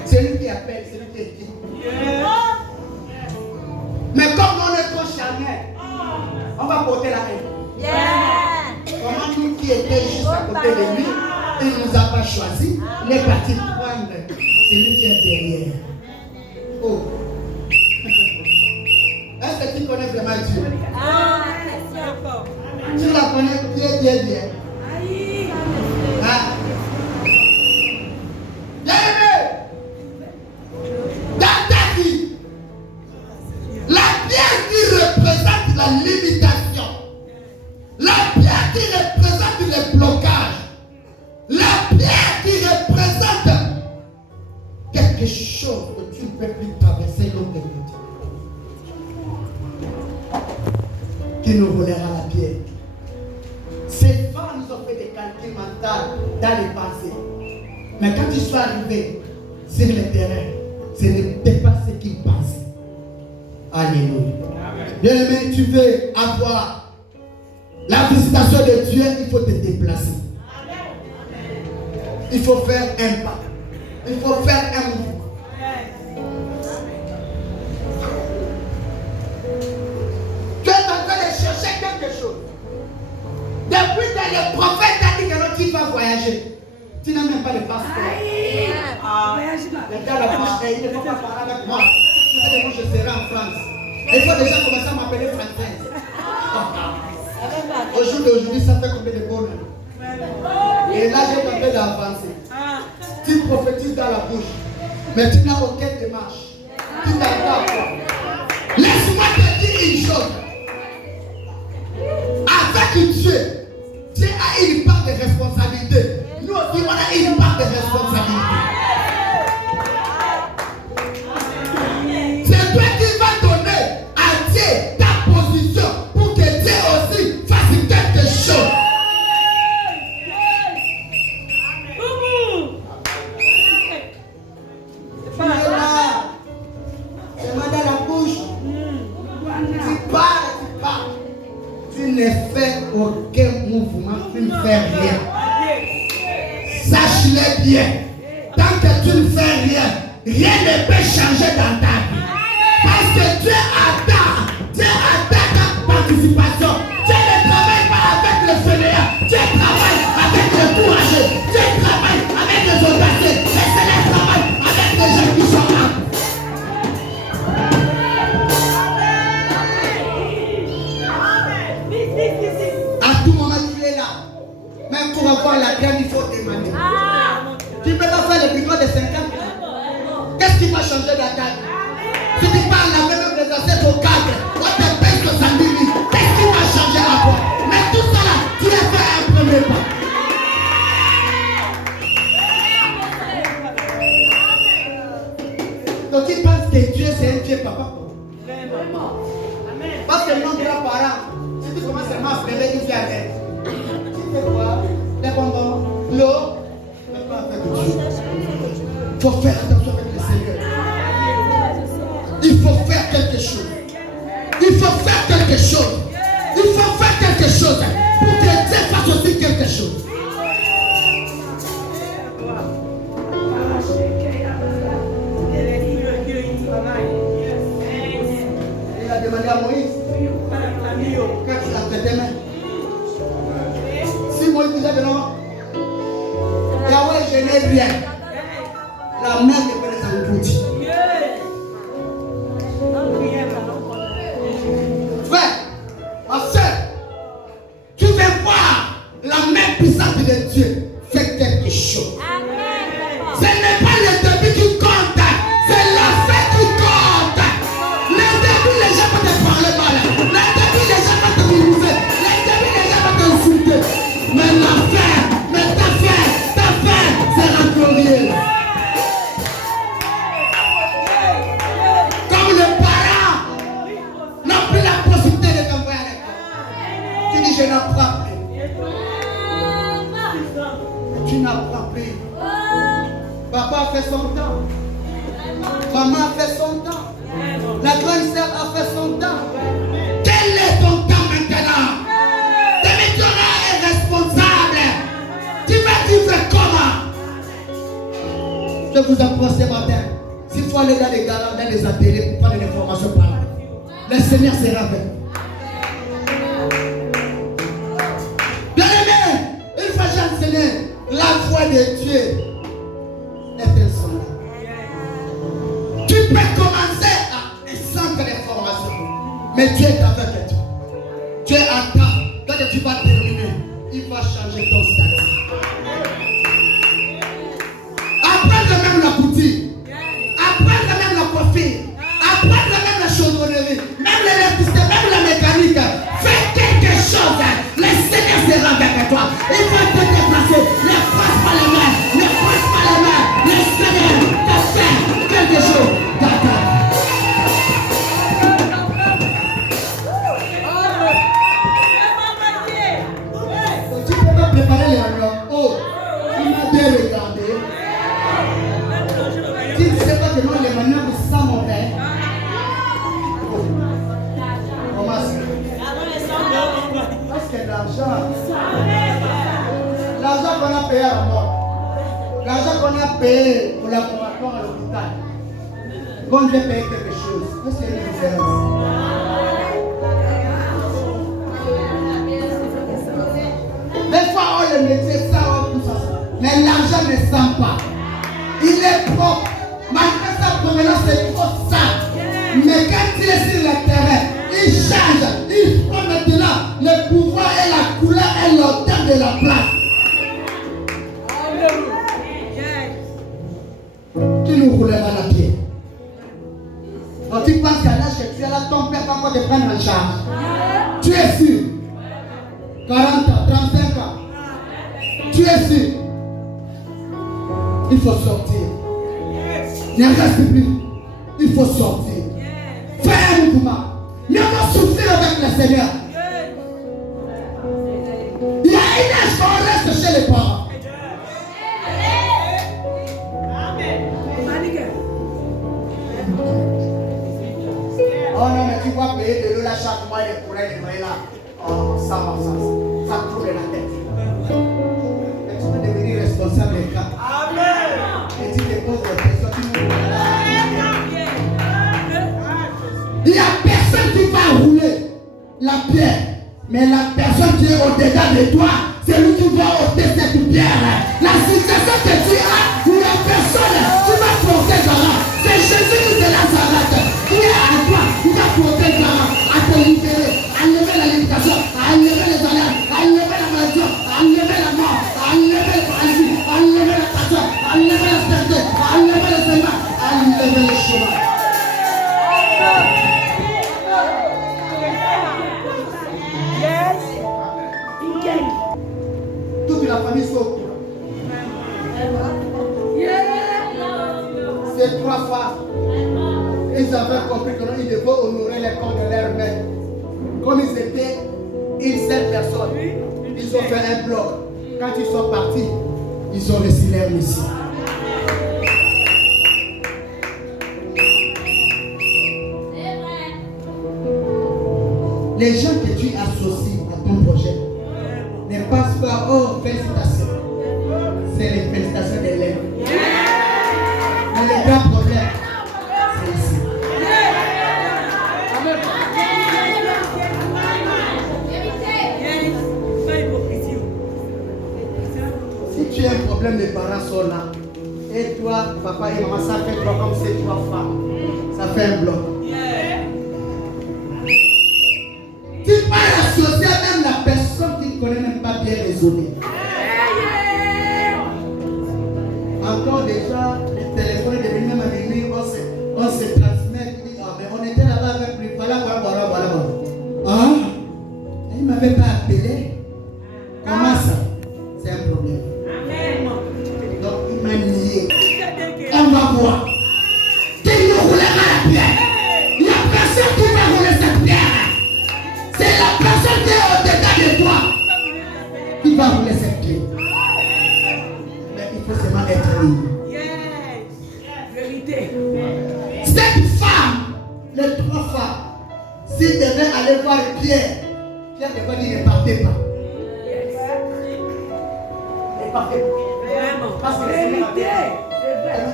Celui qui appelle, celui qui écrit. Mais comme on est trop charnel, on va porter la haine. Comment nous qui étions juste à côté de lui, il ne nous a pas choisi, il est parti prendre celui qui est derrière. Oh. Est-ce que tu connais vraiment Dieu? Tu la connais bien. Ah. Bien-aimé, dans ta vie, la pierre qui représente la limitation, la pierre qui représente le blocage, la pierre qui représente quelque chose que tu ne peux plus traverser l'autre côté, qui nous relèvera la pierre. Ces femmes nous ont fait des calculs mentaux dans les pensées. Mais quand tu sois arrivé sur le terrain, ce n'était pas ce qu'ils pensaient. Alléluia. Bien-aimé, tu veux avoir la visitation de Dieu, il faut te déplacer. Il faut faire un pas. Il faut faire un mouvement. Tu es en train de chercher quelque chose. Depuis que le prophète a dit que tu vas voyager, tu n'as même pas de passeport. Le gars la bouche, il ne faut pas parler avec moi. Moi, je serai en France. Il faut déjà commencer à m'appeler française. Au jour d'aujourd'hui, ça fait combien de bonnes? Et là, j'ai tenté d'avancer. Tu prophétises dans la bouche, mais tu n'as aucune démarche. Tu t'attends à quoi? Laisse-moi te dire une chose. Avec Dieu, Dieu a une part de responsabilité. Nous aussi, on a une part de responsabilité. C'est toi qui vas donner à Dieu ta position pour que Dieu aussi fasse quelque chose. Tu ne fais aucun mouvement, tu ne fais rien. Sache-le bien. Tant que tu ne fais rien, rien ne peut changer dans ta vie. Parce que Dieu attend ta participation. Dieu ne travaille pas avec le Seigneur. Dieu travaille avec le courageux. Dieu travaille avec les audacieux. Le Seigneur travaille avec les gens qui sont là. À tout moment, tu es là. Même pour avoir la graine, il faut demander. Tu ne peux pas faire le bilan de 50 ans. Qu'est-ce qui va changer dans ta vie? Si tu parles la même des assiettes au cadre, on te paye 70 000. Qu'est-ce qui va changer à toi? Mais tout ça là, tu as fait un premier pas. Donc tu penses que Dieu c'est un Dieu papa? Parce que nos grands-parents, si tu commences seulement à freiner, il fait rien. Tu fais quoi? Les bonbons, l'eau. Il faut faire attention avec le Seigneur. Il faut faire quelque chose. Il faut faire quelque chose. Il faut faire quelque chose pour que Dieu fasse aussi quelque chose. Il a demandé à Moïse, quand tu as fait tes mains, si Moïse disait de non, Yahweh, je n'ai rien, la main ne peut les engloutir. Frère, ma soeur, tu veux voir la main puissante de Dieu, fais quelque chose. Ce n'est pas le début qui compte, c'est la fin qui compte. Le début, les gens vont te parler mal. Le début, les gens vont te minimiser. Le début, les gens vont t'insulter. Mais la fin, ta fin sera glorieuse. Comme les parents n'ont plus la possibilité de t'envoyer à l'école. Tu dis, je n'apprends plus. Tu n'apprends plus. Papa a fait son temps. Maman a fait son temps. La grande sœur a fait son temps. Quel est ton temps maintenant? Démissionnaire est responsable. Tu vas vivre comment? Je vous apprends ce matin. S'il faut aller dans les garages, dans les ateliers pour prendre des informations par là, le Seigneur sera avec. Bien aimé, il faut enseigner la foi de Dieu. Tu peux commencer à un centre de formation, mais Dieu est avec toi. Dieu attend. Quand tu vas terminer, il va changer ton statut. Apprendre même la boutique, apprendre même la coiffure, apprendre même la chaudronnerie, même l'électricité, même la mécanique. Fais quelque chose. Le Seigneur sera avec toi. Il va te déplacer. Ne force pas les mains. Ne force pas les mains. Le Seigneur te fait quelque chose. Tu peux pas préparer les oignons. Oh, tu m'as bien regardé. Tu ne sais pas que moi les manœuvres sans mon père. Comment ça? Parce que l'argent qu'on a payé à la mort, l'argent qu'on a payé pour laboratoire à l'hôpital, quand j'ai payé quelque chose, qu'est-ce qu'il y a une différence? Des fois, on le métier, ça, tout ça. Mais l'argent ne sent pas. Il est propre. Malgré sa provenance, c'est trop sale. Mais quand il est sur le terrain, il change. Il prend maintenant le pouvoir et la couleur et l'odeur de la place. Qui nous roulera la pied? Quand tu penses qu'à l'âge que tu es là, ton père va encore te prendre en charge. Tu es sûr? 40 ans, 35 ans. Tu es sûr? Il faut sortir. Ne reste plus. Il faut sortir. Fais un mouvement. Mieux vaut souffrir avec le Seigneur. Il y a une âge qu'on reste chez les parents. Oh non, mais tu vas payer de l'eau là chaque mois, les courants, les moyens là. Oh, ça tourne la tête. Et tu peux devenir responsable des cas. Et tu te poses des questions, tu nous. Il n'y a personne qui va rouler la pierre, mais la personne qui est au-dedans de toi, c'est lui qui va ôter cette pierre. La situation que tu as, il n'y a personne qui va porter Zara. C'est Jésus de Nazareth qui est à toi, qui va porter Zara, à te libérer, à lever la limitation, à lever les alertes, à lever la maladie, à lever la mort, à lever le paradis, à lever la passion, à lever la liberté, à lever le Seigneur, à lever le chemin. Toute la famille sont au courant. Ces trois femmes, ils avaient compris qu'ils devaient honorer les corps de leur mère. Comme ils étaient une seule personne, ils ont fait un bloc. Quand ils sont partis, ils ont reçu leur mission. les gens que tu associes à ton projet ne pensent pas, oh, félicitations. C'est les félicitations des lèvres. Mais le grand problème, c'est ici. Si tu as un problème, les parents sont là. Et toi, papa et maman, ça fait toi comme c'est trois femmes. Ça fait un bloc. Tu peux associer même la personne qui ne connaît même pas bien raisonner. Encore déjà, le téléphone est devenu même à minuit, on se transmet, mais on était là-bas avec lui, voilà. Ah, il ne m'avait pas appelé. Comment ça? C'est un problème. Donc il m'a nié. On va voir. Qui nous roulera la pierre? Il n'y a personne qui va rouler cette pierre. C'est la personne qui est au-dedans de toi qui va rouler cette pierre. Mais il faut seulement être libre. Cette femme, les trois femmes, s'ils devaient aller voir Pierre, Pierre devait dire ne partez pas. Ne partez pas. Parce que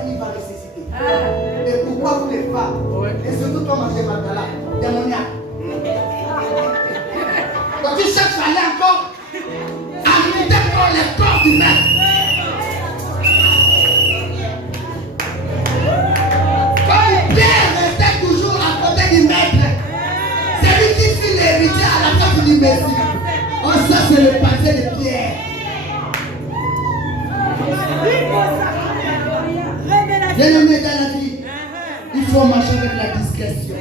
il va ressusciter. Et pourquoi vous les femmes? Et surtout toi, Marie Magdala, démoniaque. Quand tu cherches à aller encore à lutter pour les corps humains. Quand Pierre restait toujours à côté du maître, c'est lui qui fit l'héritier à la table du Messie. Oh, ça c'est le papier de Pierre. Bien-aimé dans la vie, il faut marcher avec la discrétion.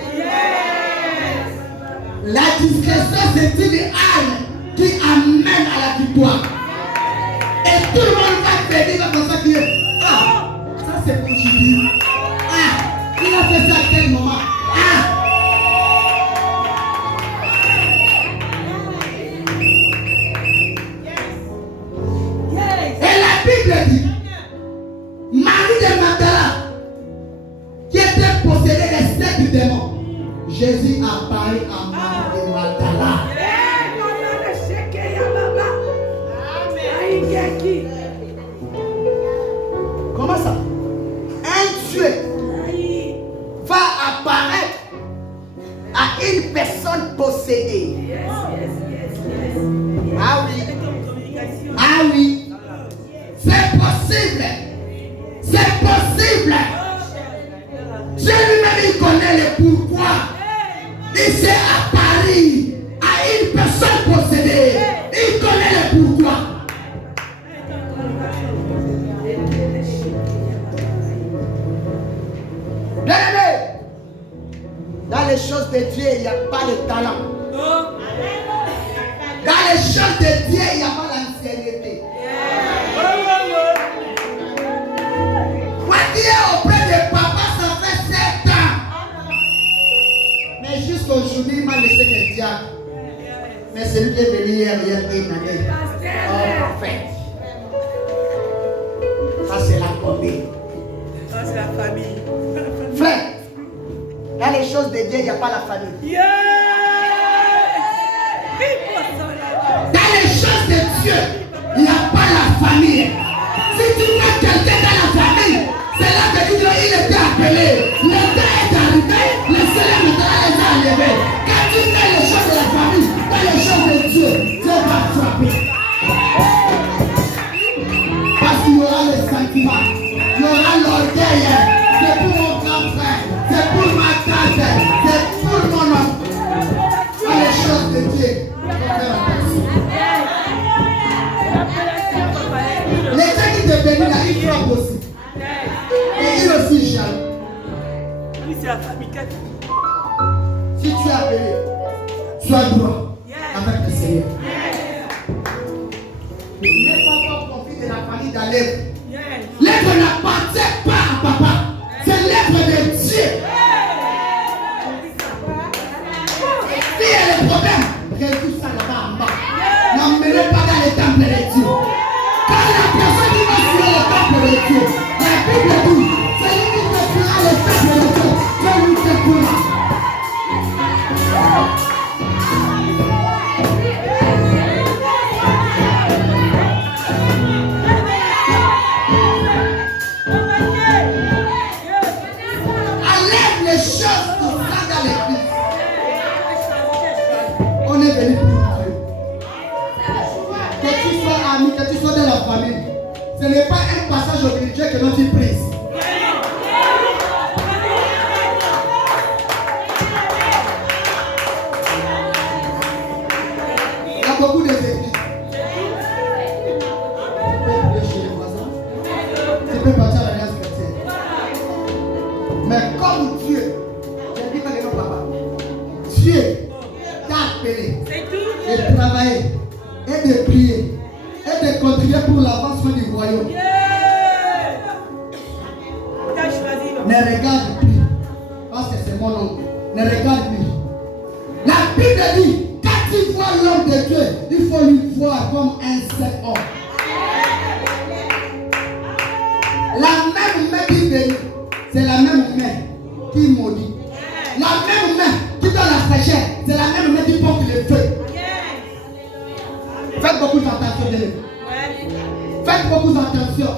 La discrétion, c'est une arme qui amène à la victoire. Et tout le monde va bénir comme ça qui est. Ah, ça c'est pour Julie. Ah, il a fait ça à quel moment? Ah. Et la Bible dit, Marie de Magdala, qui était possédée des 7 démons, Jésus apparaît à Marie de Magdala. Comment ça? Un Dieu va apparaître à une personne possédée. Ah oui. Ah oui. C'est possible. C'est possible. Dieu lui-même, il connaît le pourquoi. Il s'est apparu à une personne possédée. Il connaît le pourquoi. Bien-aimé, dans les choses de Dieu, il n'y a pas de talent. Dans les choses de Dieu, il n'y a pas l'ancienneté. Quand tu es auprès de papa, ça fait 7 ans. Mais jusqu'aujourd'hui, il m'a laissé le diable. Mais celui qui est venu hier, il y a une année. Oh, prophète. Ça, c'est la commune. Ça, c'est la famille. Frère, dans les choses de Dieu, il n'y a pas la famille. Dans les choses de Dieu, il n'y a pas la famille. Si tu mets quelqu'un dans la famille, c'est là que tu dis il était appelé. Le temps est arrivé, le Seigneur maintenant les a enlevés. Quand tu mets les choses de la famille, dans les choses de Dieu, Dieu va frapper. Parce qu'il y aura les sentiments, il y aura l'orgueil. C'est pour mon grand frère, c'est pour ma tante, c'est pour mon homme. Dans les choses de Dieu, il faut faire attention. Les gens qui te bénissent là, ils frappent aussi. Et ils aussi jaloux. Oui, c'est la famille. Si tu es appelé, sois droit avec le Seigneur. N'aie pas profit de la famille d'Alep. L'œuvre n'appartient pas à papa. C'est l'œuvre de Dieu. Si il y a des problèmes, résous ça là-bas en bas. N'emmenez pas dans les temples de Dieu. Quand la personne qui va sur le temple de Dieu, la Bible dit, c'est lui qui te fera le temple de Dieu. C'est lui qui te fera. Ce n'est pas un passage obligé que notre vie prise. Il y a beaucoup d'églises. Tu peux prier chez les voisins. Tu peux partir à l'alliance chrétienne. Mais comme Dieu, je dis pas les noms, papa. Dieu t'a appelé de travailler et de prier et de contribuer pour l'avancement du royaume. Ne regarde plus. Parce que c'est mon nom. Ne regarde plus. La Bible dit, quand tu vois l'homme de Dieu, il faut lui voir comme un seul homme. La même main qui bénit, c'est la même main qui maudit. La même main qui donne la fraîcheur, c'est la même main qui porte le feu. Faites beaucoup d'attention, bien. Faites beaucoup d'attention.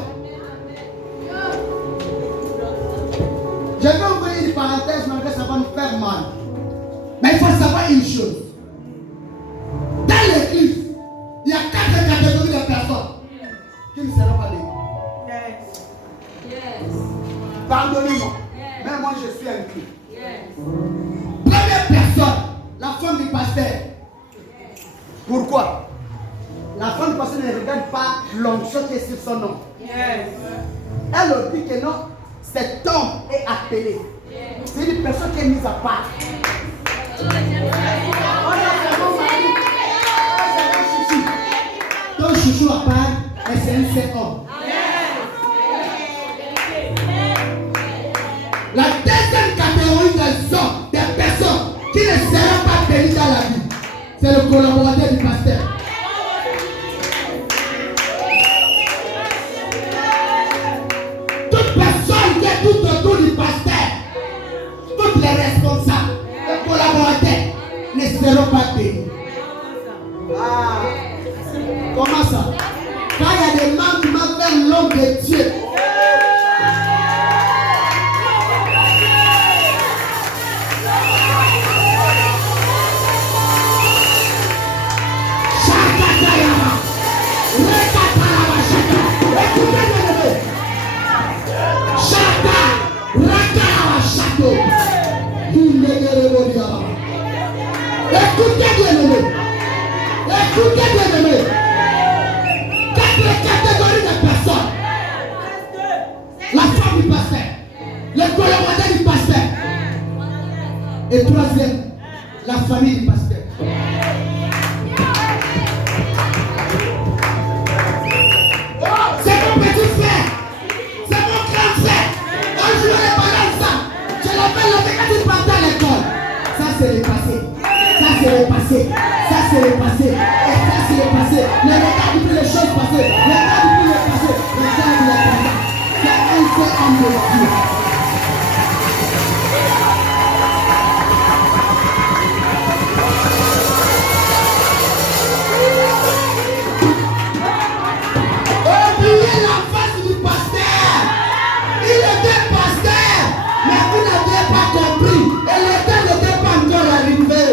Je vais ouvrir une parenthèse, malgré ça va nous faire mal. Mais il faut savoir une chose. Dans l'église, il y a 4 catégories de personnes qui ne seront pas bénies. Pardonnez-moi. Mais moi, je suis inclus. Première personne, la femme du pasteur. Pourquoi? La femme du pasteur ne regarde pas l'onction qui est sur son nom. Elle dit que non, cet homme est appelé. C'est une personne qui est mise à part. Ton chouchou à part, mais c'est un seul homme. La deuxième catégorie des hommes, des personnes qui ne seront pas bénies dans la vie, c'est le collaborateur du pasteur. Toute personne qui est tout autour du pasteur, toutes les responsables, les collaborateurs ne seront pas bénis. Ah, comment ça? Quand il y a des manquements vers l'homme de Dieu, écoutez bien aimé. Écoutez bien aimé. 4 catégories de personnes. La femme du pasteur, le collaborateur du pasteur. Et troisième, la famille du pasteur. C'est mon petit frère. C'est mon grand frère. Un jour les parents ça. Je l'appelle quand il partait à l'école. Ça c'est le passé. Ça c'est le passé. Ça c'est le passé. Et ça c'est le passé. Ne regarde plus les choses passées. Ne regarde plus le passé. Regarde le présent. C'est un seul homme de Dieu. Oubliez la face du pasteur. Il était pasteur, mais vous n'aviez pas compris. Et le temps n'était pas encore arrivé.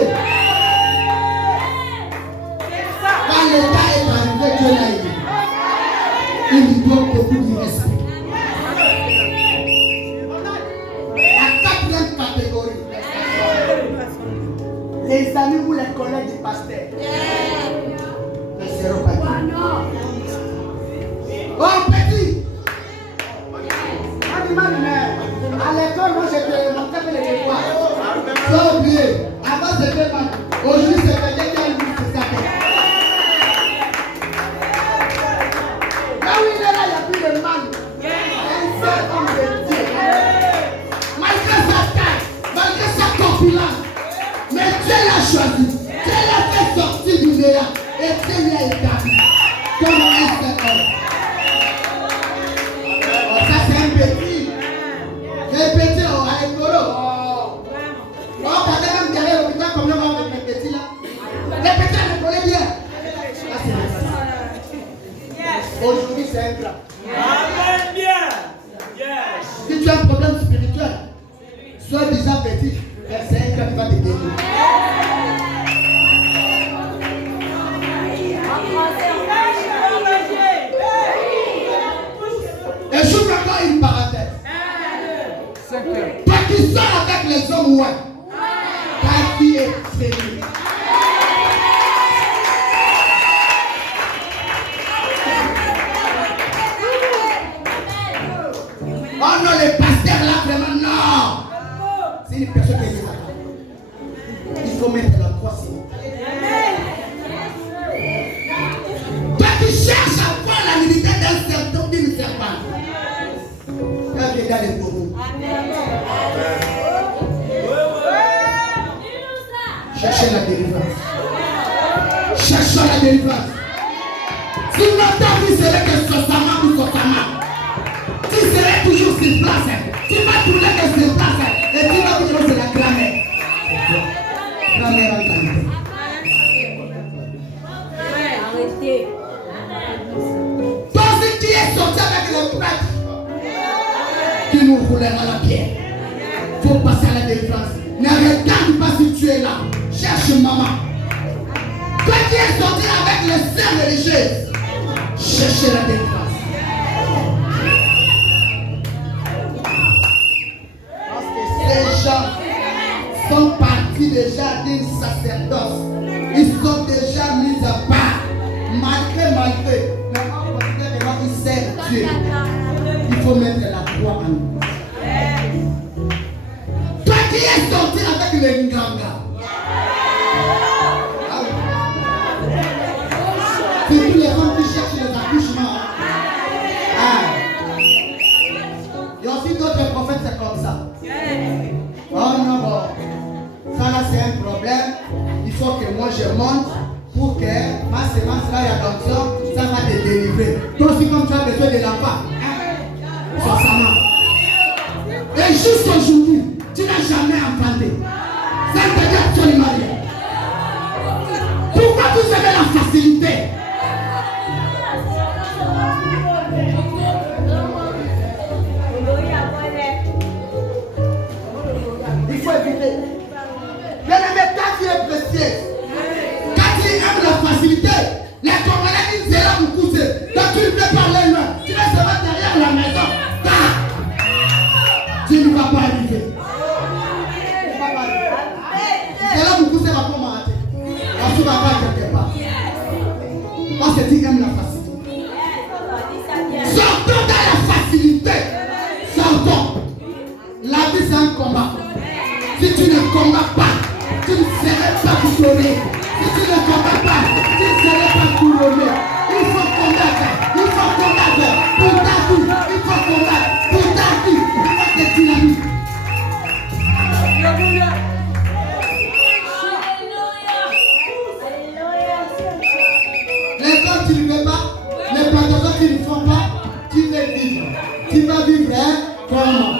Quand le temps est arrivé, Dieu l'a aidé. Il lui doit beaucoup de respect. La 4e catégorie, les amis ou les collègues du pasteur ne seront pas bénis. Oh petit! À l'école, moi j'étais monté avec les devoirs. Tu as oublié. Avant c'était mal. Aujourd'hui c'est quelqu'un qui a une c'est ça. Là où il est là, il n'y a plus de mal. Un seul homme de Dieu. Malgré sa taille, malgré sa corpulence. Mais Dieu l'a choisi. Dieu l'a fait sortir du néant. Et Dieu l'a établi comme un seul homme. Ça c'est un petit. Un petit à l'écolo. Oh, quand même derrière l'hôpital, combien on va avec les petits là? Les petits à l'école bien. Ça c'est un. Aujourd'hui c'est un grand. Amen, bien. Si tu as un problème spirituel, sois déjà petit. C'est un grand qui va te guérir. tu sors avec les hommes, ouais. Ta vie est faible. Oh non, les pasteurs là, vraiment, non. C'est une personne qui est ça. Il faut mettre la croix sur. Toi qui cherches à voir la militaire d'un serpent, d'une serpente. Tu vas dans les bourreaux. Cherchez la délivrance. Cherchons la délivrance. Si notre vie serait que Sosama ou Sosama, tu serais toujours sur place. Tu vas tourner que sur place. Et tu vas dire que c'est la grammaire. Grammaire en qualité. Arrêtez. Toi aussi qui es sorti avec le prêtre qui nous roulera la pierre. Il faut passer à la délivrance. Ne regarde pas si tu es là. Cherche maman. Toi qui es sorti avec les sœurs religieuses, cherchez la délivrance. Parce que ces gens sont partis déjà d'une sacerdoce. Ils sont déjà mis à part. Malgré. Mais on considère que ils servent Dieu. Il faut mettre la croix en nous. Toi qui es sorti avec le Nganga. C'est tous les femmes qui cherchent les accouchements. Il y a aussi d'autres prophètes, c'est comme ça. Oh non, bon. Ça là, c'est un problème. Il faut que moi je monte pour que ma sémence là, il y a l'option, ça va te délivrer. Toi aussi, comme tu as besoin de l'enfant, forcément. Et juste aujourd'hui, tu n'as jamais enfanté. Ça ne te dit absolument rien. Pourquoi vous avez la facilité? Il faut éviter. Bien-aimé, ta vie est précieuse. Quand tu aimes la facilité, les Congolais disent c'est là mon cousin. Quand tu ne peux parler loin, tu vas se mettre derrière la maison. Tu ne vas pas arriver. C'est là mon cousin va pas m'arrêter. Parce que tu vas pas quelque part. Parce que tu aimes la facilité. Sortons dans la facilité. Sortons. La vie c'est un combat. Si tu ne combats pas, tu ne serais pas couronné. Si tu ne combats pas, tu ne serais pas couronné. Il faut combattre. Il faut combattre. Pour ta vie, il faut combattre. Pour ta vie, pour ta dynamique. Les femmes, tu ne veux pas. Les pantalons, tu ne font pas. Tu veux vivre. Tu vas vivre, hein? Comment?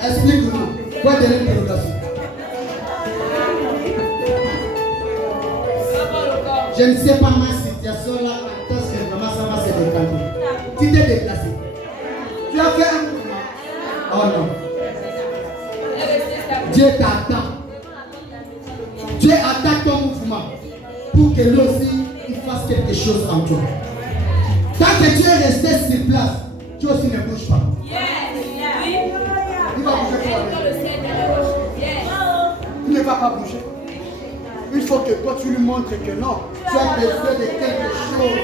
Explique-nous. Quoi de l'interrogation? Je ne sais pas ma situation là, parce que vraiment ça va se décanter. Tu t'es déplacé. Tu as fait un mouvement. Oh non. Dieu t'attend. Dieu attend ton mouvement pour que lui aussi il fasse quelque chose en toi. Tant que tu es resté sur place, tu aussi ne bouges pas. Il va bouger pour aller. Il ne va pas bouger. Il faut que toi tu lui montres que non, tu as besoin de quelque chose.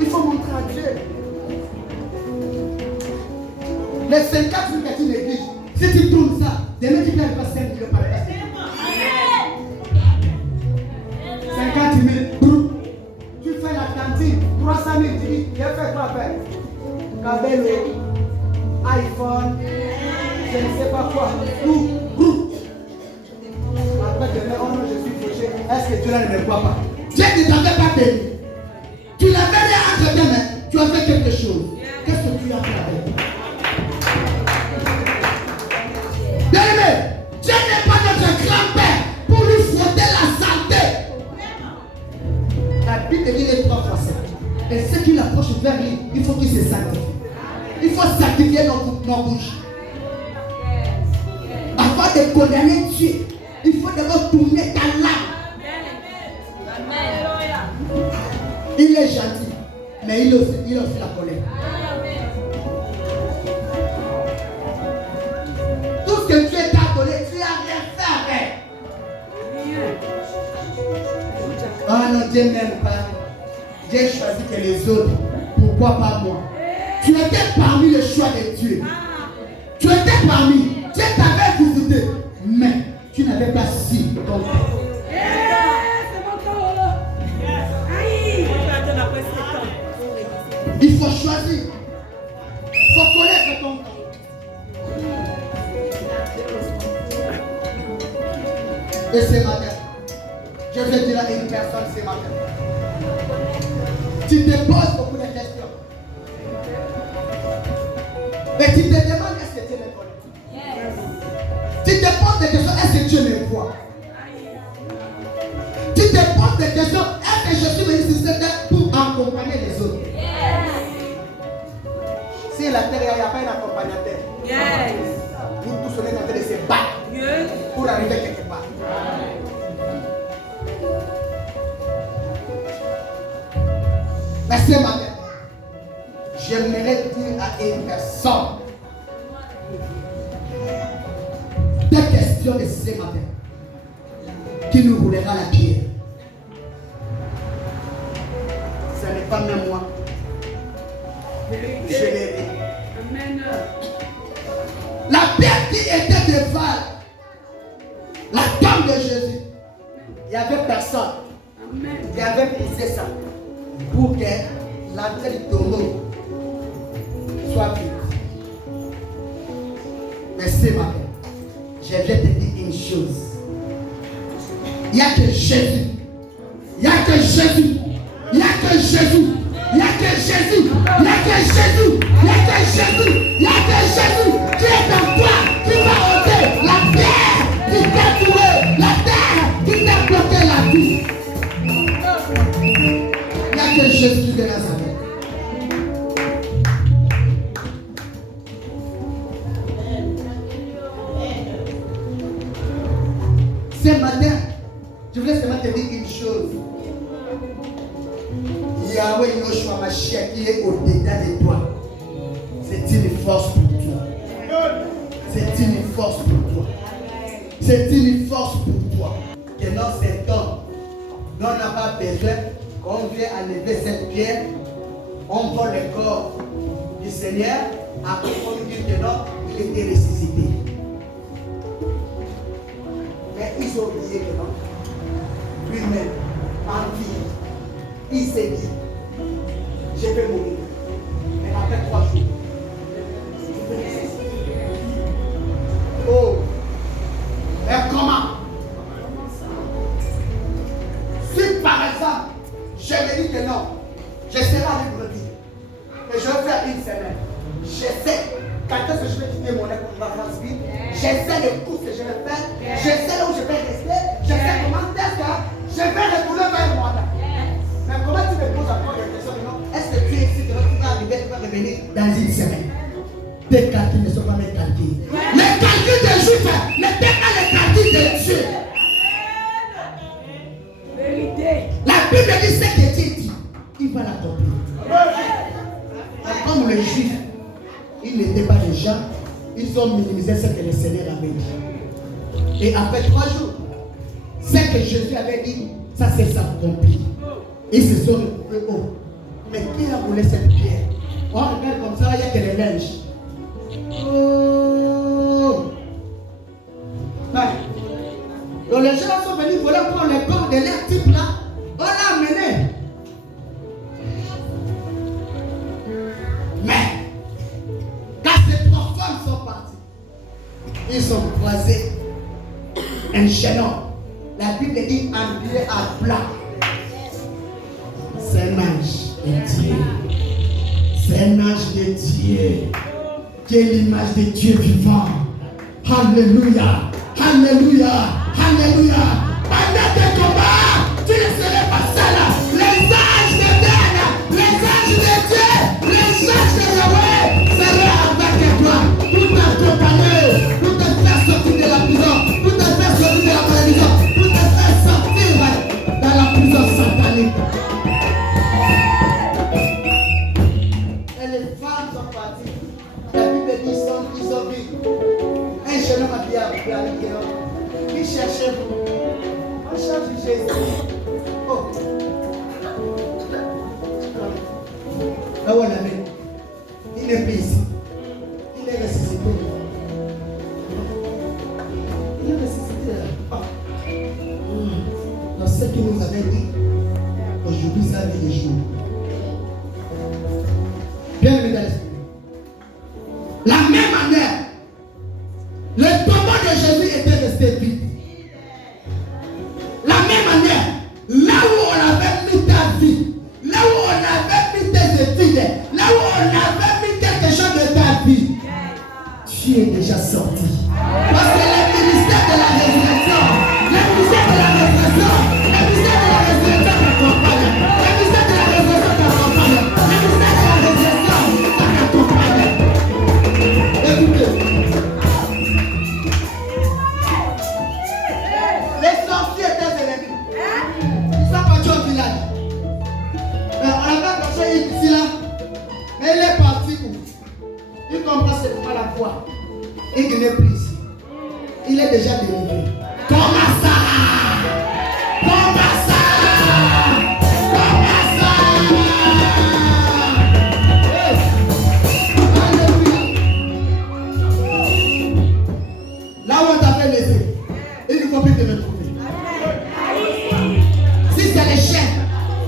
Il faut montrer à Dieu. Les 50 000 que tu négliges, si tu tournes ça, demain tu ne perds pas 5 000 par personne. 50 000, tu fais la cantine, 300 000, tu dis, j'ai fait quoi faire? Cabello, iPhone, je ne sais pas quoi, tout. Après demain, oh non, je suis fauché. Est-ce que Dieu ne me croit pas? Dieu ne t'avait pas béni. Tu n'avais rien entre tes mains, tu as fait quelque chose. Qu'est-ce que tu as fait avec? Bien-aimé, Dieu n'est pas notre grand-père pour lui frotter la santé. La Bible dit les 3 fois 7. Et ceux qui l'approchent vers lui, il faut qu'il se sanctifie. Il faut sanctifier nos bouches. Avant de condamner Dieu, il faut d'abord tourner ta l'âme. Il est gentil, mais il a aussi la colère. Dieu m'aime pas. Dieu choisit que les autres. Pourquoi pas moi? Tu étais parmi le choix de Dieu. Tu étais parmi. Dieu t'avait visité. Mais tu n'avais pas su ton temps. Il faut choisir. Il faut connaître ton temps. Et ce matin, je vais dire à une personne ce matin. Tu te poses beaucoup de questions. Et tu te demandes est-ce que Dieu me connaît? Tu te poses des questions, est-ce que Dieu me voit? Tu te poses des questions, est-ce que je suis venu sur cette terre pour accompagner les autres? Si la terre, il n'y a pas un accompagnateur. Vous tous, on est en train de se battre pour arriver quelque part. Mais ce matin, j'aimerais dire à une personne des questions de ce matin qui nous roulera la pierre. Ce n'est pas même moi. Je l'ai dit. La pierre qui était devant la tombe de Jésus, il n'y avait personne. Il avait brisé ça pour que l'entrée du tombeau soit vide. Mais ce matin, je vais te dire une chose. Il n'y a que Jésus. Il n'y a que Jésus. Il n'y a que Jésus. Il n'y a que Jésus. Il n'y a que Jésus. Il n'y a que Jésus. Il n'y a que Jésus qui est en toi, qui va ôter la terre qui t'a tué, la terre qui t'a bloqué la vie. Il n'y a que Jésus de Nazareth. Ce matin, je voulais seulement te dire une chose. Yahweh Yoshua Mashiach qui est au-dedans de toi. C'est une force pour toi. C'est une force pour toi. C'est une force pour toi. Que dans cet homme, nous n'a pas besoin qu'on vienne enlever cette pierre, on voit le corps du Seigneur, après on dit que non, il était ressuscité. Mais ils ont oublié que non. Lui-même, en vie, il s'est dit, je vais mourir. Mais après 3 jours, je vais ressusciter. Oh! Mais comment? Si par exemple, je me dis que non, je serai libre de dire, et je vais faire une semaine, je sais quand est-ce que je vais quitter mon école pour la France ville, je sais les courses que je vais faire, je sais là où je vais rester, je sais comment est-ce que je vais retourner vers moi. Mais comment tu me poses encore des questions maintenant? Est-ce que tu es ici, tu vas arriver, tu vas revenir dans une semaine? Tes calculs ne sont pas mes calculs. Les calculs des Juifs n'étaient pas les calculs de Dieu. La Bible dit ce que Dieu dit, il va l'accomplir. Comme les Juifs, ils n'étaient pas des gens, ils ont minimisé ce que le Seigneur avait dit. Et après 3 jours, ce que Jésus avait dit, ça s'est accompli. Ils se sont retrouvés haut. Mais qui a roulé cette pierre? On regarde comme ça, il n'y a que les linges. Oh! Donc les gens sont venus voler pour les corps de leur type là. On l'a amené. Mais quand ces 3 femmes sont parties, ils sont croisés un chaînon. La Bible dit habillé à plat. C'est un ange de Dieu. C'est un ange de Dieu. Qui est l'image de Dieu vivant. Alléluia. Alléluia. Alléluia. Pendant tes combats, tu ne serais pas seul. Les anges de Dieu, les anges de Dieu, les anges de Yahweh seraient avec toi pour t'accompagner, pour te faire sortir de la prison, pour te faire sortir de la malédiction, pour te faire sortir dans la prison satanique. Et les femmes sont parties. La Bible dit ils ont vu un jeune homme habillé à plat. Qui cherchez-vous? On cherche Jésus. Oh, n'est plus ici. Il est ressuscité. Il est ressuscité. Dans ce qu'il nous avait dit, aujourd'hui, ça vit les jours. Bien aimé dans l'esprit. La même manière, le tombeau de Jésus était resté vide. La même manière, là où on avait mis ta vie, là où on avait mis tes études, là où on avait mis quelque chose de ta vie, tu es déjà sorti. Parce que le ministère de la résurrection, le ministère de la résurrection, le ministère de la résurrection t'accompagne. Le ministère de la résurrection t'accompagne. Le ministère de la résurrection t'accompagne. Écoutez. Les sorciers étaient ennemis. Ils sont partis au village. On avait marché ici là. Mais il est parti où? Il comprend c'est pas la foi. Il n'est plus ici. Il est déjà délivré. Comment ça? Comment ça? Comment ça? Hey. Alléluia. Là où on t'avait laissé, il ne faut plus te retrouver. Si c'est les chaînes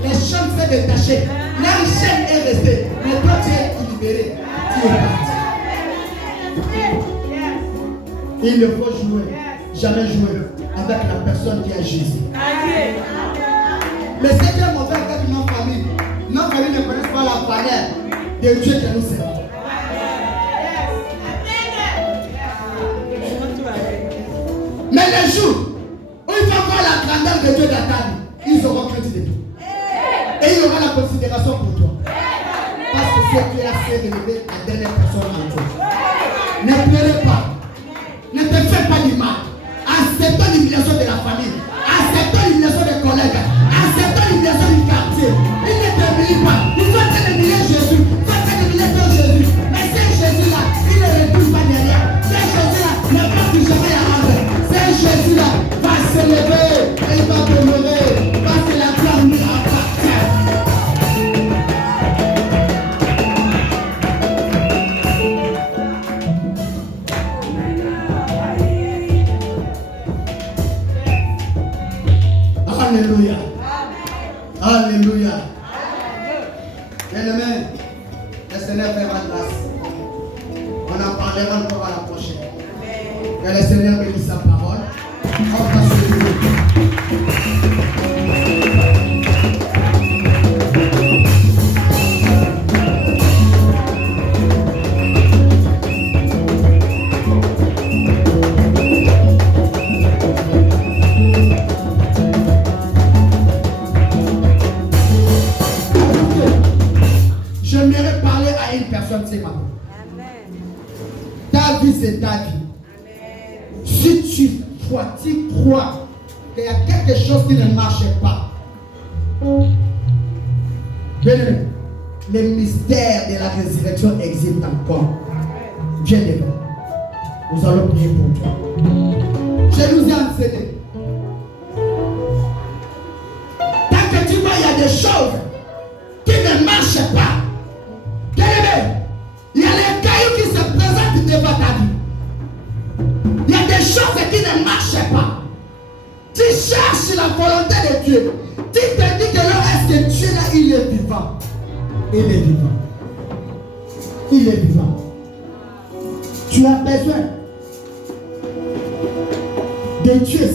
se détacher. Là où chaîne est restée, mais toi tu es libéré. Tu es parti. Il ne faut jouer, jamais jouer avec la personne qui est Jésus. Mais c'est que mon frère, avec nos familles ne connaissent pas la valeur de Dieu que nous servons. Mais les jours où il faut voir la grandeur de Dieu dans ta vie, ils auront crédit de tout. Et il y aura la considération pour toi. Parce que c'est qui a fait de lever la dernière personne en toi. Ne pleurez pas. Ne te fais pas du mal. Acceptons l'humiliation de la famille. Acceptons l'humiliation des collègues. Acceptons l'humiliation du quartier. Il ne t'humilie pas. Il faut t'humilier Jésus. Il faut t'humilier ton Jésus. Mais c'est Jésus-là, il ne recule pas derrière. C'est Jésus-là, ne va plus jamais à rendre. C'est Jésus-là, va se lever et il va demeurer. Parce que la gloire lui appartient. Alléluia. Alléluia. Bien-aimé, le Seigneur fera grâce. On en parlera encore à la prochaine. Que le Seigneur bénisse sa parole. On va se lever. J'aimerais parler à une personne ce matin. Ta vie, c'est ta vie. Si tu crois qu'il y a quelque chose qui ne marche pas, le mystère de la résurrection existe encore. Viens devant. Nous allons prier pour toi. Je nous ai enseigné. Tant que tu vois, il y a des choses qui ne marchent pas. Il y a les cailloux qui se présentent devant ta vie. Il y a des choses qui ne marchent pas. Tu cherches la volonté de Dieu. Tu te dis que là, est-ce que Dieu là, il est vivant? Il est vivant. Il est vivant. Tu as besoin de Dieu.